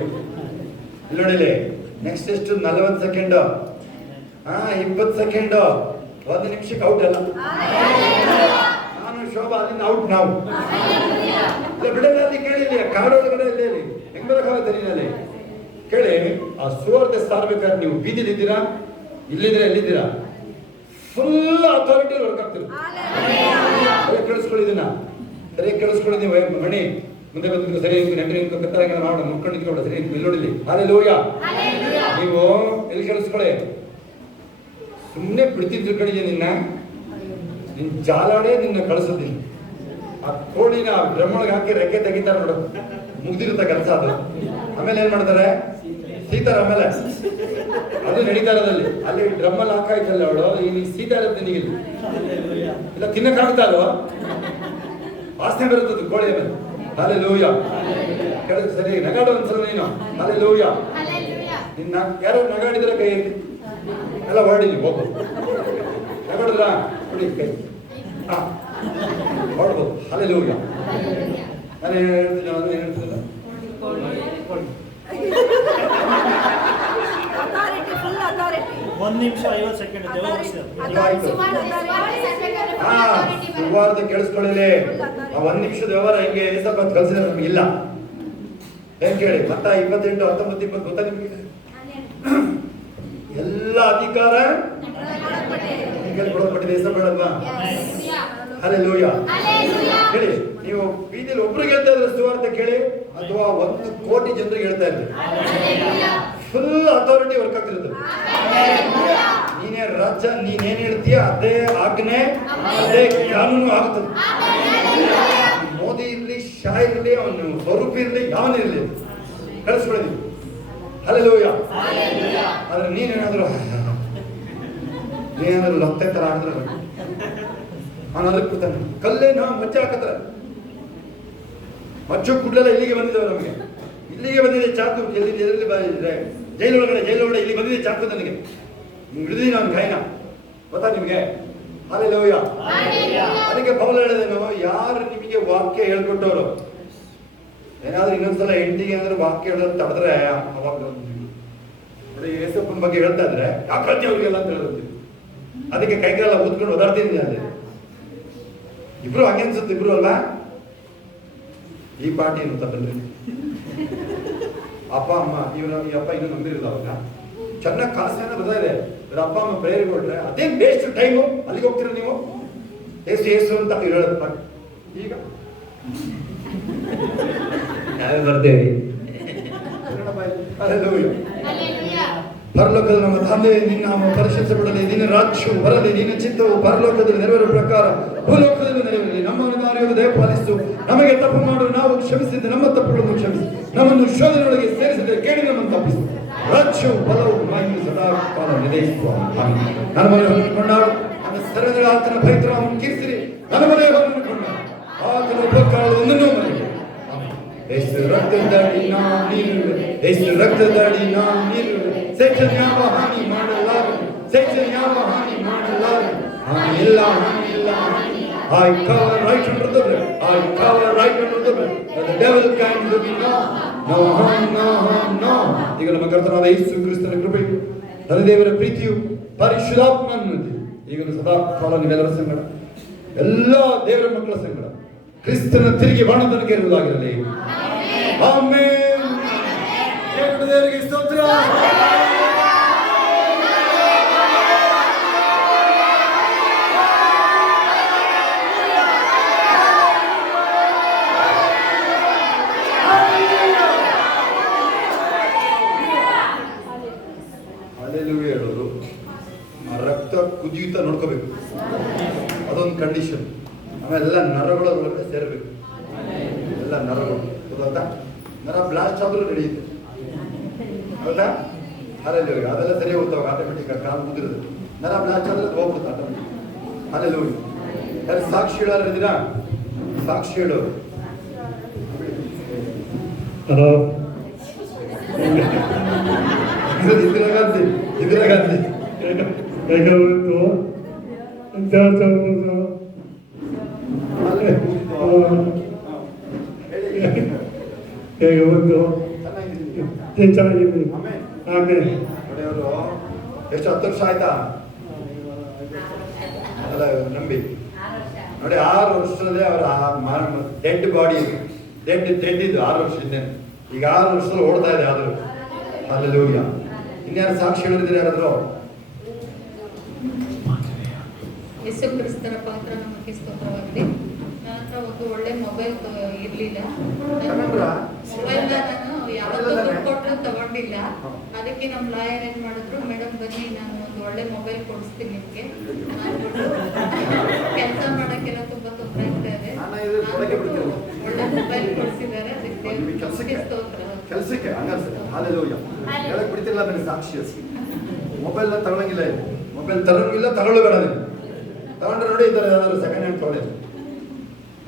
ಇಲ್ಲಿ ನೋಡಿಲಿ, ನೆಕ್ಸ್ಟ್ 40 ಸೆಕೆಂಡ್, 20 ಸೆಕೆಂಡ್, 1 ನಿಮಿಷಕ್ಕೆ ಔಟ್ ಅಲ್ಲ. ನಾನು ಶೋಭಾ ಅಲ್ಲಿಂದ ಔಟ್. ನಾವು ಬಿಡಲ್ಲ. ಅಲ್ಲಿ ಕೇಳಿ, ಕಾಡೊಳಗಡೆ ಇಲ್ಲಿ ಹೆಂಗ್ ಬರಕಾಗುತ್ತೆ ನೀನಲ್ಲಿ? ಕೇಳಿ, ಆ ಸುವಾರ್ತೆ ಸಾರ್ಬೇಕಾದ್ರೆ ನೀವು ಬೀದಿಲಿ ಇದ್ದೀರಾ, ಇಲ್ಲಿದ್ದೀರಾ, ಎಲ್ಲಿದ್ದೀರಾ? ಫುಲ್ ಅಥಾರಿಟಿ ವರ್ಕ್ ಆಗ್ತಿರುತ್ತೆ. ಕೇಳಿಸ್ಕೊಳ್ಳಿದ್ದೀನ ಸರಿಯಾಗಿ ಕೇಳಿಸ್ಕೊಳ್ಳಿ. ನೀವು ಮಣಿ ಮುಂದೆ ಬಂದು ಸರಿ ಕತ್ತಾಗ ಮಾಡೋಣ, ಮುಟ್ಕೊಂಡಿದ್ಕೊಂಡು ಸರಿ ಇಲ್ಲಿ ನೋಡಿಲಿ. ಹಲ್ಲೆಲೂಯ. ನೀವು ಎಲ್ಲಿ ಕೇಳಿಸ್ಕೊಳ್ಳಿ. ಸುಮ್ಮನೆ ಬಿಡ್ತಿದ್ರು ಕಡೆಗೆ ನಿನ್ನ ಜಾಲಾಡೆ ನಿನ್ನ ಕಳಿಸೋದಿಲ್ಲ. ಆ ಕೋಳಿನ ಬ್ರಹ್ಮೊಳಗೆ ಹಾಕಿ ರೆಕ್ಕೆ ತೆಗಿತಾರೆ ನೋಡು, ಮುಗ್ದಿರುತ್ತೆ ಕೆಲಸ ಅದು. ಆಮೇಲೆ ಏನ್ ಮಾಡ್ತಾರೆ? ಸೀತಾರ. ಆಮೇಲೆ ಅದು ನಡೀತಾ ಇರೋದಲ್ಲಿ ಅಲ್ಲಿ ಡ್ರಮ್ಮಲ್ಲಿ ಹಾಕಾಯ್ತಲ್ಲ ಅವಳು, ಇಲ್ಲಿ ಸೀತಾ ಇರುತ್ತೆ ನಿನಗಿಲ್ಲ. ಇಲ್ಲ ತಿನ್ನಕ್ಕಾಗ್ತಾರೋ? ವಾಸನೆ ಬರುತ್ತದೆ ಕೋಳಿ ಮೇಲೆ. ಹಲ್ಲೆಲೂಯ. ಕೇಳಿದ್ರೆ ಸರಿ ನಗಾಡು ಒಂದ್ಸಲ ನೀನು. ಹಲ್ಲೆಲೂಯ. ನಿನ್ನ ಯಾರು ನಗಾಡಿದ್ರೆ ಕೈ ಎತ್ತಿ ಎಲ್ಲ ಹೊರಡಿಲಿ. ಹೋಗು ನಗಾಡಿದ್ರ ಹೊಡಿ ಕೈ. ಹೊಡ್ಬೋದು. ಹಲ್ಲೆಲೂಯ. ನಾನು ಏನು ಹೇಳ್ತಿಲ್ಲ. 1 ನಿಮಿಷ 50 ಸೆಕೆಂಡ್ ಸುವಾರ್ತೆ ಕೇಳಿಸ್ಕೊಳ್ಳಿ. ಆ 1 ನಿಮಿಷದ ವ್ಯವಹಾರ ಹೆಂಗೆ ಏಸಪ್ಪ ಕಲ್ಸಿದ್ರೆ ನಮ್ಗೆ ಇಲ್ಲ. ಹೆಂಗ್ ಕೇಳಿ, ಮತ್ತ 28, 19, 20 ಗೊತ್ತಾ ನಿಮ್ಗೆ? ಎಲ್ಲ ಅಧಿಕಾರ ಕೊಡಲ್ಪಟ್ಟಿದೆ. ಏಸಪ್ಪ ಹೇಳಲ್ವಾ? ಹಲ್ಲೆಲೂಯ. ಹೇಳಿ, ನೀವು ಬೀದಿಲಿ ಒಬ್ರಿಗೆ ಹೇಳ್ತಾ ಇದ್ರೆ ಸುವಾರ್ತೆ ಕೇಳಿ, ಅಥವಾ 1 ಕೋಟಿ ಜನರಿಗೆ ಹೇಳ್ತಾ ಇದ್ರೆ ಫುಲ್ ಅಥಾರಿಟಿ ವರ್ಕ್ ಆಗ್ತಿರುತ್ತೆ. ನೀನೇ ರಾಜ, ನೀನೇನ್ ಹೇಳ್ತೀಯ ಅದೇ ಆಜ್ಞೆ, ಅದೇ ಕಾನೂನು ಆಗ್ತದೆ. ಮೋದಿ ಇರ್ಲಿ, ಶಾ ಇರ್ಲಿ, ಅವನು ಸ್ವರೂಪ ಇರ್ಲಿ, ಯಾವನಿರ್ಲಿ ಕಳಿಸ್ಕೊಳ್ಳಿ. ಹಲ್ಲೆಲೂಯ. ಆದ್ರೆ ನೀನೇನಾದ್ರು ಲತ್ತೆ ತರ ಆಡಿದ್ರೆ ಅವನು ಅದಕ್ಕೆ ಕೂತಾನೆ. ಕಲ್ಲೇನ ಮಚ್ಚ ಹಾಕತ್ತಾರೆ. ಮಚ್ಚು ಕುಡ್ಲೆಲ್ಲ ಇಲ್ಲಿಗೆ ಬಂದಿದ್ದಾವೆ ನಮಗೆ. ಇಲ್ಲಿಗೆ ಬಂದಿದೆ ಚಾಕು. ಎಲ್ಲಿ ಜೈಲೊಳಗಡೆ ಇಲ್ಲಿ ಬಂದಿದೆ ಚಾಕು. ನನಗೆ ಹಿಡಿದಿ ನಾನು ಗಾಯನ ಗೊತ್ತಾ ನಿಮಗೆ? ಹಲ್ಲೆಲೂಯ. ಅದಕ್ಕೆ ಪೌಲ ಹೇಳಿದೆನು, ಯಾರು ನಿಮಗೆ ವಾಕ್ಯ ಹೇಳ್ಕೊಟ್ಟವರು ಏನಾದ್ರೂ ಇನ್ನೊಂದ್ಸಲ ಹೆಂಡತಿಗೆ ಏನಾದ್ರು ವಾಕ್ಯ ಹೇಳೋದು ತಡೆದ್ರೆ, ಅವಾಗ ನೋಡಿ ಯೇಸಪ್ಪನ ಬಗ್ಗೆ ಹೇಳ್ತಾ ಇದ್ರೆ ಯಾಕೆ ಅವ್ರಿಗೆಲ್ಲ ಅಂತ ಹೇಳೋದು. ಅದಕ್ಕೆ ಕೈಗೆಲ್ಲ ಊದ್ಕೊಂಡು ಓದಾಡ್ತೀನಿ ಅಲ್ಲಿ. ಇಬ್ರು ಹಂಗೆ ಅನ್ಸುತ್ತೆ, ಇಬ್ರು ಅಲ್ವಾ? ಈ ಪಾರ್ಟಿ ಅಂತ ಬಂದ್ರಿ ಅಪ್ಪ ಅಮ್ಮ, ಈ ಅಪ್ಪ ಇನ್ನೂ ನಂಬಿರಲ್ಲ. ಅವಾಗ ಚೆನ್ನಾಗಿ ಕಾಸೇನ ಬರ್ತಾ ಇದೆ. ಅಪ್ಪ ಅಮ್ಮ ಪ್ರೇಯರ್ ಕೊಟ್ರೆ ಅದೇನ್ ಬೇಸ್ಟ್ ಟೈಮು. ಅಲ್ಲಿಗೆ ಹೋಗ್ತೀರ ನೀವು? ಏಸು ಅಂತ ಹೇಳೋದು. ಈಗ ನಾವೇ ಬರ್ತೇವೆ. ಪರಲೋಕದ ನಮ್ಮ ತಂದೆ, ನಿನ್ನ ನಾಮ ಪರಿಶುದ್ಧಪಡಲಿ, ನಿನ್ನ ರಾಜ್ಯವು ಬರಲಿ, ನಿನ್ನ ಚಿತ್ತವು ಪರಲೋಕದಲ್ಲಿ ನೆರವೇರುವ ಪ್ರಕಾರ ಭೂಲೋಕದಲ್ಲಿ ನೆರವೇರಲಿ. ನಮ್ಮನ್ನು ನಾವು ದಯಪಾಲಿಸು. ನಮಗೆ ತಪ್ಪು ಮಾಡಲು ನಾವು ಕ್ಷಮಿಸಿದ್ದೆ, ನಮ್ಮ ತಪ್ಪುಗಳನ್ನು ಕ್ಷಮಿಸಿ. ನಮ್ಮನ್ನು ಶೋಧನೆಯೊಳಗೆ ಸೇರಿಸಿದೆ, ಕೇಳಿ ನಮ್ಮನ್ನು ತಪ್ಪಿಸು. ರಾಜ್ಯವು ಬಲವು ಮಹಿಮೆ ಸದಾ ಕಾಲ ನಿಲಯಿಸುವ. ನನ್ನ ಮನೆ ಹೊಂದಿಕೊಂಡಾಗ ನನ್ನ ಸರಗಳ ಆತನ ಪವಿತ್ರವನ್ನು ಕೀರ್ತಿರಿ. ನನ್ನ ಮನೆ ಹೊಂದಿಕೊಂಡಾಗ ಆತನ ಉಪಕಾರಗಳು ಒಂದನ್ನೂ ಮರೆಯಲಿ. ಎಷ್ಟು ರಕ್ತದಾಡಿ ನಾವು ನೀರುವೆ, ಎಷ್ಟು ರಕ್ತದಾಡಿ ನಾವು ನೀರುವೆ. ಸೈತಾನ ಯಾವ ಹಾನಿ ಮಾಡಲಾರನು, ಸೈತಾನ ಯಾವ ಹಾನಿ ಮಾಡಲಾರನು. ಹಾನಿ ಇಲ್ಲ, ಹಾನಿ ಇಲ್ಲ, ಹಾನಿ. I cover right under the blood. I cover right under the blood. The devil can't do me no. No harm, no harm, no. ಈಗ ನಮ್ಮ ಕರ್ತನಾದ ಯೇಸು ಕ್ರಿಸ್ತನ ಕೃಪೆಯು, ತಂದೆ ದೇವರ ಪ್ರೀತಿಯು, ಪರಿಶುದ್ಧಾತ್ಮನ ಈಗಲೂ ಸದಾ ಕಾಲ ನೀವೆಲ್ಲರ ಸಂಗಡ ಎಲ್ಲ ದೇವರ ಮಕ್ಕಳ ಸಂಗಡ ಕ್ರಿಸ್ತನ ತಿರುಗಿ ಬಾಣತನಕ್ಕೆ ಇರುವುದಾಗಿರಲಿ. ಆಮೆನ್. ದೇವರಿಗೆ ಸ್ತೋತ್ರ. ಅಲ್ಲೆಲ್ಲೂವೆ ಹೇಳೋದು. ಆ ರಕ್ತ ಕುದಿಯುತ್ತಾ ನೋಡ್ಕೋಬೇಕು, ಅದೊಂದು ಕಂಡೀಷನ್. ಆಮೇಲೆ ಎಲ್ಲ ನರಗಳ ಒಳಗಡೆ ಸೇರಬೇಕು, ಎಲ್ಲ ನರಗಳು. ಗೊತ್ತಾಯ್ತಾ? ನರ ಬ್ಲಾಸ್ಟ್ ಆದ್ರೂ ನಡೆಯುತ್ತೆ, ಹೌದಾ? ಅಲ್ಲೆಲ್ಲೂವೆ ಅದೆಲ್ಲ ಸರಿ ಹೋಗ್ತಾವಾಗ ಆಟೋಮೆಟಿಕ್ ಕಾಲು ಮುಗಿರೋದು. ನರ ಬ್ಲಾಸ್ಟ್ ಆದ್ರೆ ಅದು ಹೋಗ್ಬಿಡುತ್ತೆ ಆಟೋಮೆಟಿಕ್. ಅಲ್ಲೆಲ್ಲೂವೆ ಯಾರು ಸಾಕ್ಷಿ ಹೇಳೋರು ಇದ್ದೀರಾ? ಸಾಕ್ಷಿ ಹೇಳೋರು. ಹಲೋ, ಇಂದಿರಾ ಗಾಂಧಿ ಚೆನ್ನಾಗಿದ್ದೀನಿ. ಆಮೇಲೆ ನೋಡಿಯವರು ಎಷ್ಟು 10 ವರ್ಷ ಆಯ್ತಾ? ಅಲ್ಲ ನಂಬಿ ನೋಡಿ, 6 ವರ್ಷದಲ್ಲೇ ಅವರ ಡೆಡ್ ಬಾಡಿ ಡೆಡ್ ಇದ್ದು 6 ವರ್ಷದಿಂದ. ಈಗ 6 ವರ್ಷದಲ್ಲಿ ಓಡ್ತಾ ಇದೆ. ಆದರೂ ಹಲ್ಲೆಲೂಯಾ. ಇನ್ಯಾರು ಸಾಕ್ಷಿ ಹೇಳಿದ್ರೆ ಯಾರಾದ್ರು? ಯೇಸು ಕ್ರಿಸ್ತರ ಪಾತ್ರ ನಮಗೆ ಸ್ತೋತ್ರವಾಗಲಿ. ನನ್ನ ಹತ್ರ ಒಂದು ಒಳ್ಳೆ ಮೊಬೈಲ್ ಇರಲಿಲ್ಲ. ಮೊಬೈಲ್ನ ನಾನು ಯಾವತ್ತೂ ದುಡ್ಡು ಕೊಟ್ಟರು ತಗೊಂಡಿಲ್ಲ. ಅದಕ್ಕೆ ನಮ್ಮ ಲಾಯರ್ ಏನ್ ಮಾಡಿದ್ರು, ಮೇಡಮ್ ಬನ್ನಿ ನಾನು ಒಂದು ಒಳ್ಳೆ ಮೊಬೈಲ್ ಕೊಡಿಸ್ತೀನಿ ನಿಮ್ಗೆ ಅಂದ್ಬಿಟ್ಟು, ಕೆಲಸ ಮಾಡಕ್ಕೆಲ್ಲ ತುಂಬಾ ತೊಂದರೆ ಆಗ್ತಾ ಇದೆ, ಒಳ್ಳೆ ಮೊಬೈಲ್ ಕೊಡಿಸಿದ್ದಾರೆ. ಅದಕ್ಕೆ ಸ್ತೋತ್ರ. ಕೆಲಸಕ್ಕೆ ಹಲ್ಲೆಲೂಯಾ ಹೇಳಕ್ ಬಿಡ್ತಿಲ್ಲ. ನನಗೆ ಸಾಕ್ಷಿ ಮೊಬೈಲ್ ತಗೊಳಂಗಿಲ್ಲ, ಮೊಬೈಲ್ ತಗೊಳಂಗಿಲ್ಲ, ತಗೊಳ್ಳಬೇಡ. ತಗೊಂಡ್ರೆ ನೋಡಿ, ಈ ಥರ ಯಾವ್ದಾದ್ರು ಸೆಕೆಂಡ್ ಹ್ಯಾಂಡ್ ತೊಗೊಳ್ಳಿ.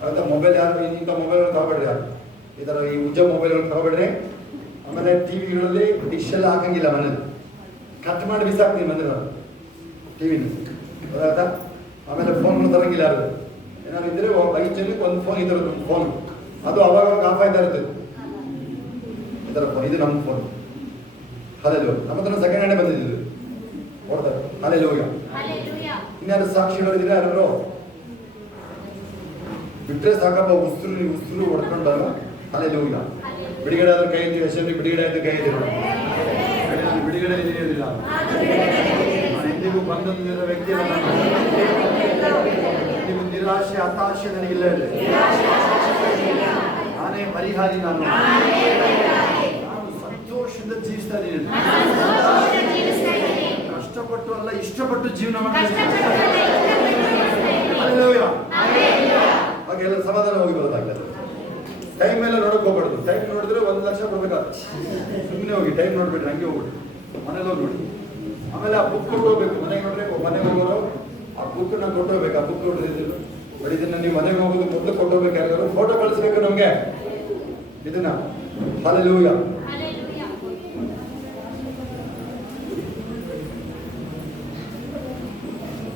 ಆಯ್ತಾ? ಮೊಬೈಲ್ ಯಾರು ಇಂಥ ಮೊಬೈಲ್ಗಳು ತಗೊಬೇಡ್ರಿ, ಯಾರು ಈ ಥರ ಈ ಉಜ್ಜ ಮೊಬೈಲ್ಗಳು ತಗೊಬೇಡ್ರಿ. ಆಮೇಲೆ ಟಿವಿಗಳಲ್ಲಿ ಡಿಶ್ ಎಲ್ಲ ಹಾಕಂಗಿಲ್ಲ, ಮನೇಲಿ ಕಟ್ ಮಾಡಿ ಬಿಸಾಕ್ತೀನಿ ಮನೇಲಿ ಟಿವಿನ. ಗೊತ್ತಾಯ್ತಾ? ಆಮೇಲೆ ಫೋನ್ ತರಂಗಿಲ್ಲ ಯಾರು. ಏನಾದ್ರು ಇದ್ರೆ 5 ಜನಕ್ಕೆ ಒಂದು ಫೋನ್, ಈ ಥರದ್ದು ಒಂದು ಫೋನ್, ಅದು ಅವಾಗ ಆಫ್ ಆಯ್ತಾ ಇರ್ತದೆ. ಈ ಥರ ಫೋನ್, ಇದು ನಮ್ಮ ಫೋನ್. ಹಲ್ಲೆಲೂಯಾ. ನಮ್ಮ ಹತ್ರ ಸೆಕೆಂಡ್ ಹ್ಯಾಂಡ್ ಬಂದಿದ್ದು ಕೊಡ್ತಾರೆ. ಹಲ್ಲೆಲೂಯಾ. ಇನ್ಯಾರು ಸಾಕ್ಷಿ ಹೇಳಿದ್ರೆ ಯಾರು? ಬಿಟ್ರೆ ಸಾಕಪ್ಪ, ಉಸಿರು ಹೊಡ್ಕೊಂಡಾಗ. ಹಲ್ಲೆಲೂಯಾ. ಬಿಡುಗಡೆ ಆದ್ರೆ ಕೈ ಎತ್ತಿ, ಯಶಸ್ವಿ ಬಿಡುಗಡೆ ಆಯ್ತು ಕೈ ಎತ್ತಿ. ಬಿಡುಗಡೆ ಇದೆಯಲ್ಲ, ಎಂದಿಗೂ ಬಂದೊಂದಿರೋ ವ್ಯಕ್ತಿ ನೀವು ನಿರಾಶೆ ಹತಾಶೆ ನನಗಿಲ್ಲ ಹೇಳಿ. ನಾನೇ ಪರಿಹಾರಿ. ನಾನು ಸಂತೋಷದಿಂದ ಜೀವಿಸ್ತಾ ಇದ್ದೀನಿ. ಕಷ್ಟಪಟ್ಟು ಅಲ್ಲ, ಇಷ್ಟಪಟ್ಟು ಜೀವನ ಮಾಡ್ತೀನಿ. ಹಾಗೆಲ್ಲ ಸಮಾಧಾನ ಹೋಗಿ ಬರೋದಾಗ್ತದೆ. ಟೈಮ್ ಎಲ್ಲ ನೋಡಕ್ ಹೋಗ್ಬಾರ್ದು. ಟೈಮ್ ನೋಡಿದ್ರೆ 1 ಲಕ್ಷ ಕೊಡ್ಬೇಕಾಗ್ತದೆ. ಸುಮ್ಮನೆ ಹೋಗಿ ಟೈಮ್ ನೋಡ್ಬಿಟ್ರೆ ಹಂಗೆ ಹೋಗ್ಬಿಟ್ಟು ಮನೇಲಿ ಹೋಗಿ ನೋಡಿ. ಆಮೇಲೆ ಆ ಬುಕ್ ಕೊಟ್ಟೋಗ್ಬೇಕು. ಮನೆಗೆ ನೋಡ್ರೆ ಮನೆಗೆ ಹೋಗೋರು ಆ ಬುಕ್ ನ ಕೊಟ್ಟೋಗ್ಬೇಕು. ಆ ಬುಕ್ ನೋಡಿದ್ರೆ ಬಟ್ ಇದನ್ನ ನೀವು ಮನೆಗೆ ಹೋಗೋದು ಮೊದಲು ಕೊಟ್ಟೋಗ್ಬೇಕು. ಯಾರು ಫೋಟೋ ಕಳಿಸ್ಬೇಕು ನಮ್ಗೆ ಇದನ್ನ. ಹಲ್ಲೆಲೂಯಾ.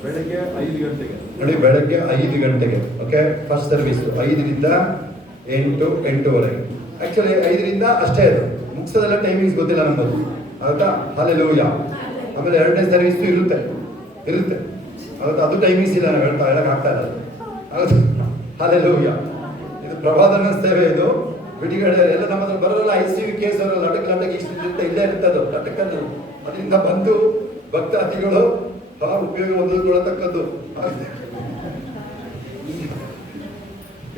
ಬೆಳಗ್ಗೆ 5 ಗಂಟೆಗೆ ನೋಡಿ, ಬೆಳಗ್ಗೆ 5 ಗಂಟೆಗೆ. ಓಕೆ, ಫಸ್ಟ್ ಸರ್ವಿಸ್ 5ರಿಂದ 8, 8:30. ಆಕ್ಚುಲಿ 5ರಿಂದ ಅಷ್ಟೇ ಅದು ಮುಗಿಸೋದೆಲ್ಲ ಟೈಮಿಂಗ್ಸ್ ಗೊತ್ತಿಲ್ಲ ನಮ್ಮದು. ಆಯ್ತಾ? ಹಲ್ಲೆಲೂಯಾ. ಆಮೇಲೆ 2ನೇ ಸರ್ವಿಸ್ ಇರುತ್ತೆ. ಹೌದಾ? ಅದು ಟೈಮಿಂಗ್ಸ್ ಇಲ್ಲ, ನಾವು ಹೇಳಕ್ ಆಗ್ತಾ ಇಲ್ಲ. ಹೌದು. ಹಲ್ಲೆಲೂಯಾ. ಇದು ಪ್ರವಾದನ ಸೇವೆ. ಇದು ಬಿಡುಗಡೆ ಎಲ್ಲ ನಮ್ಮ ಹತ್ರ ಬರೋಲ್ಲ. ICU ಕೇಸ್ ಅವರು ಲಟಕ್ ಇಷ್ಟು ಇಲ್ಲೇ ಇರ್ತದ್ದು ಲಟಕನ್ನು. ಅದರಿಂದ ಬಂದು ಭಕ್ತಾದಿಗಳು ಉಪಯೋಗ ಹೊಂದಿಕೊಳ್ಳತಕ್ಕದ್ದು.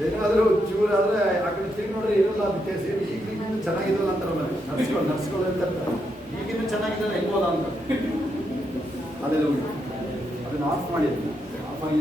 ಏನಾದರೂ ಚೂರಾದ್ರೆ ಆ ಕಡೆ ತಿರುಗಿ ನೋಡ್ರೆ ಇರಲ್ಲ. ಅದಕ್ಕೆ ಸೇರಿ ಈಗಿನ್ನೂ ಚೆನ್ನಾಗಿದಲ್ಲ ಅಂತಾರೆ. ನರ್ಸ್ಗಳು ಹೇಳ್ತಾರೆ, ಈಗಿನ್ನೂ ಚೆನ್ನಾಗಿದ್ದಾರೆ ಹೆಂಗೋಲ್ಲ ಅಂತ. ಅಲ್ಲೆಲ್ಲ ಅದನ್ನ ಆಫ್ ಮಾಡಿ, ಆಫ್ ಆಗಿ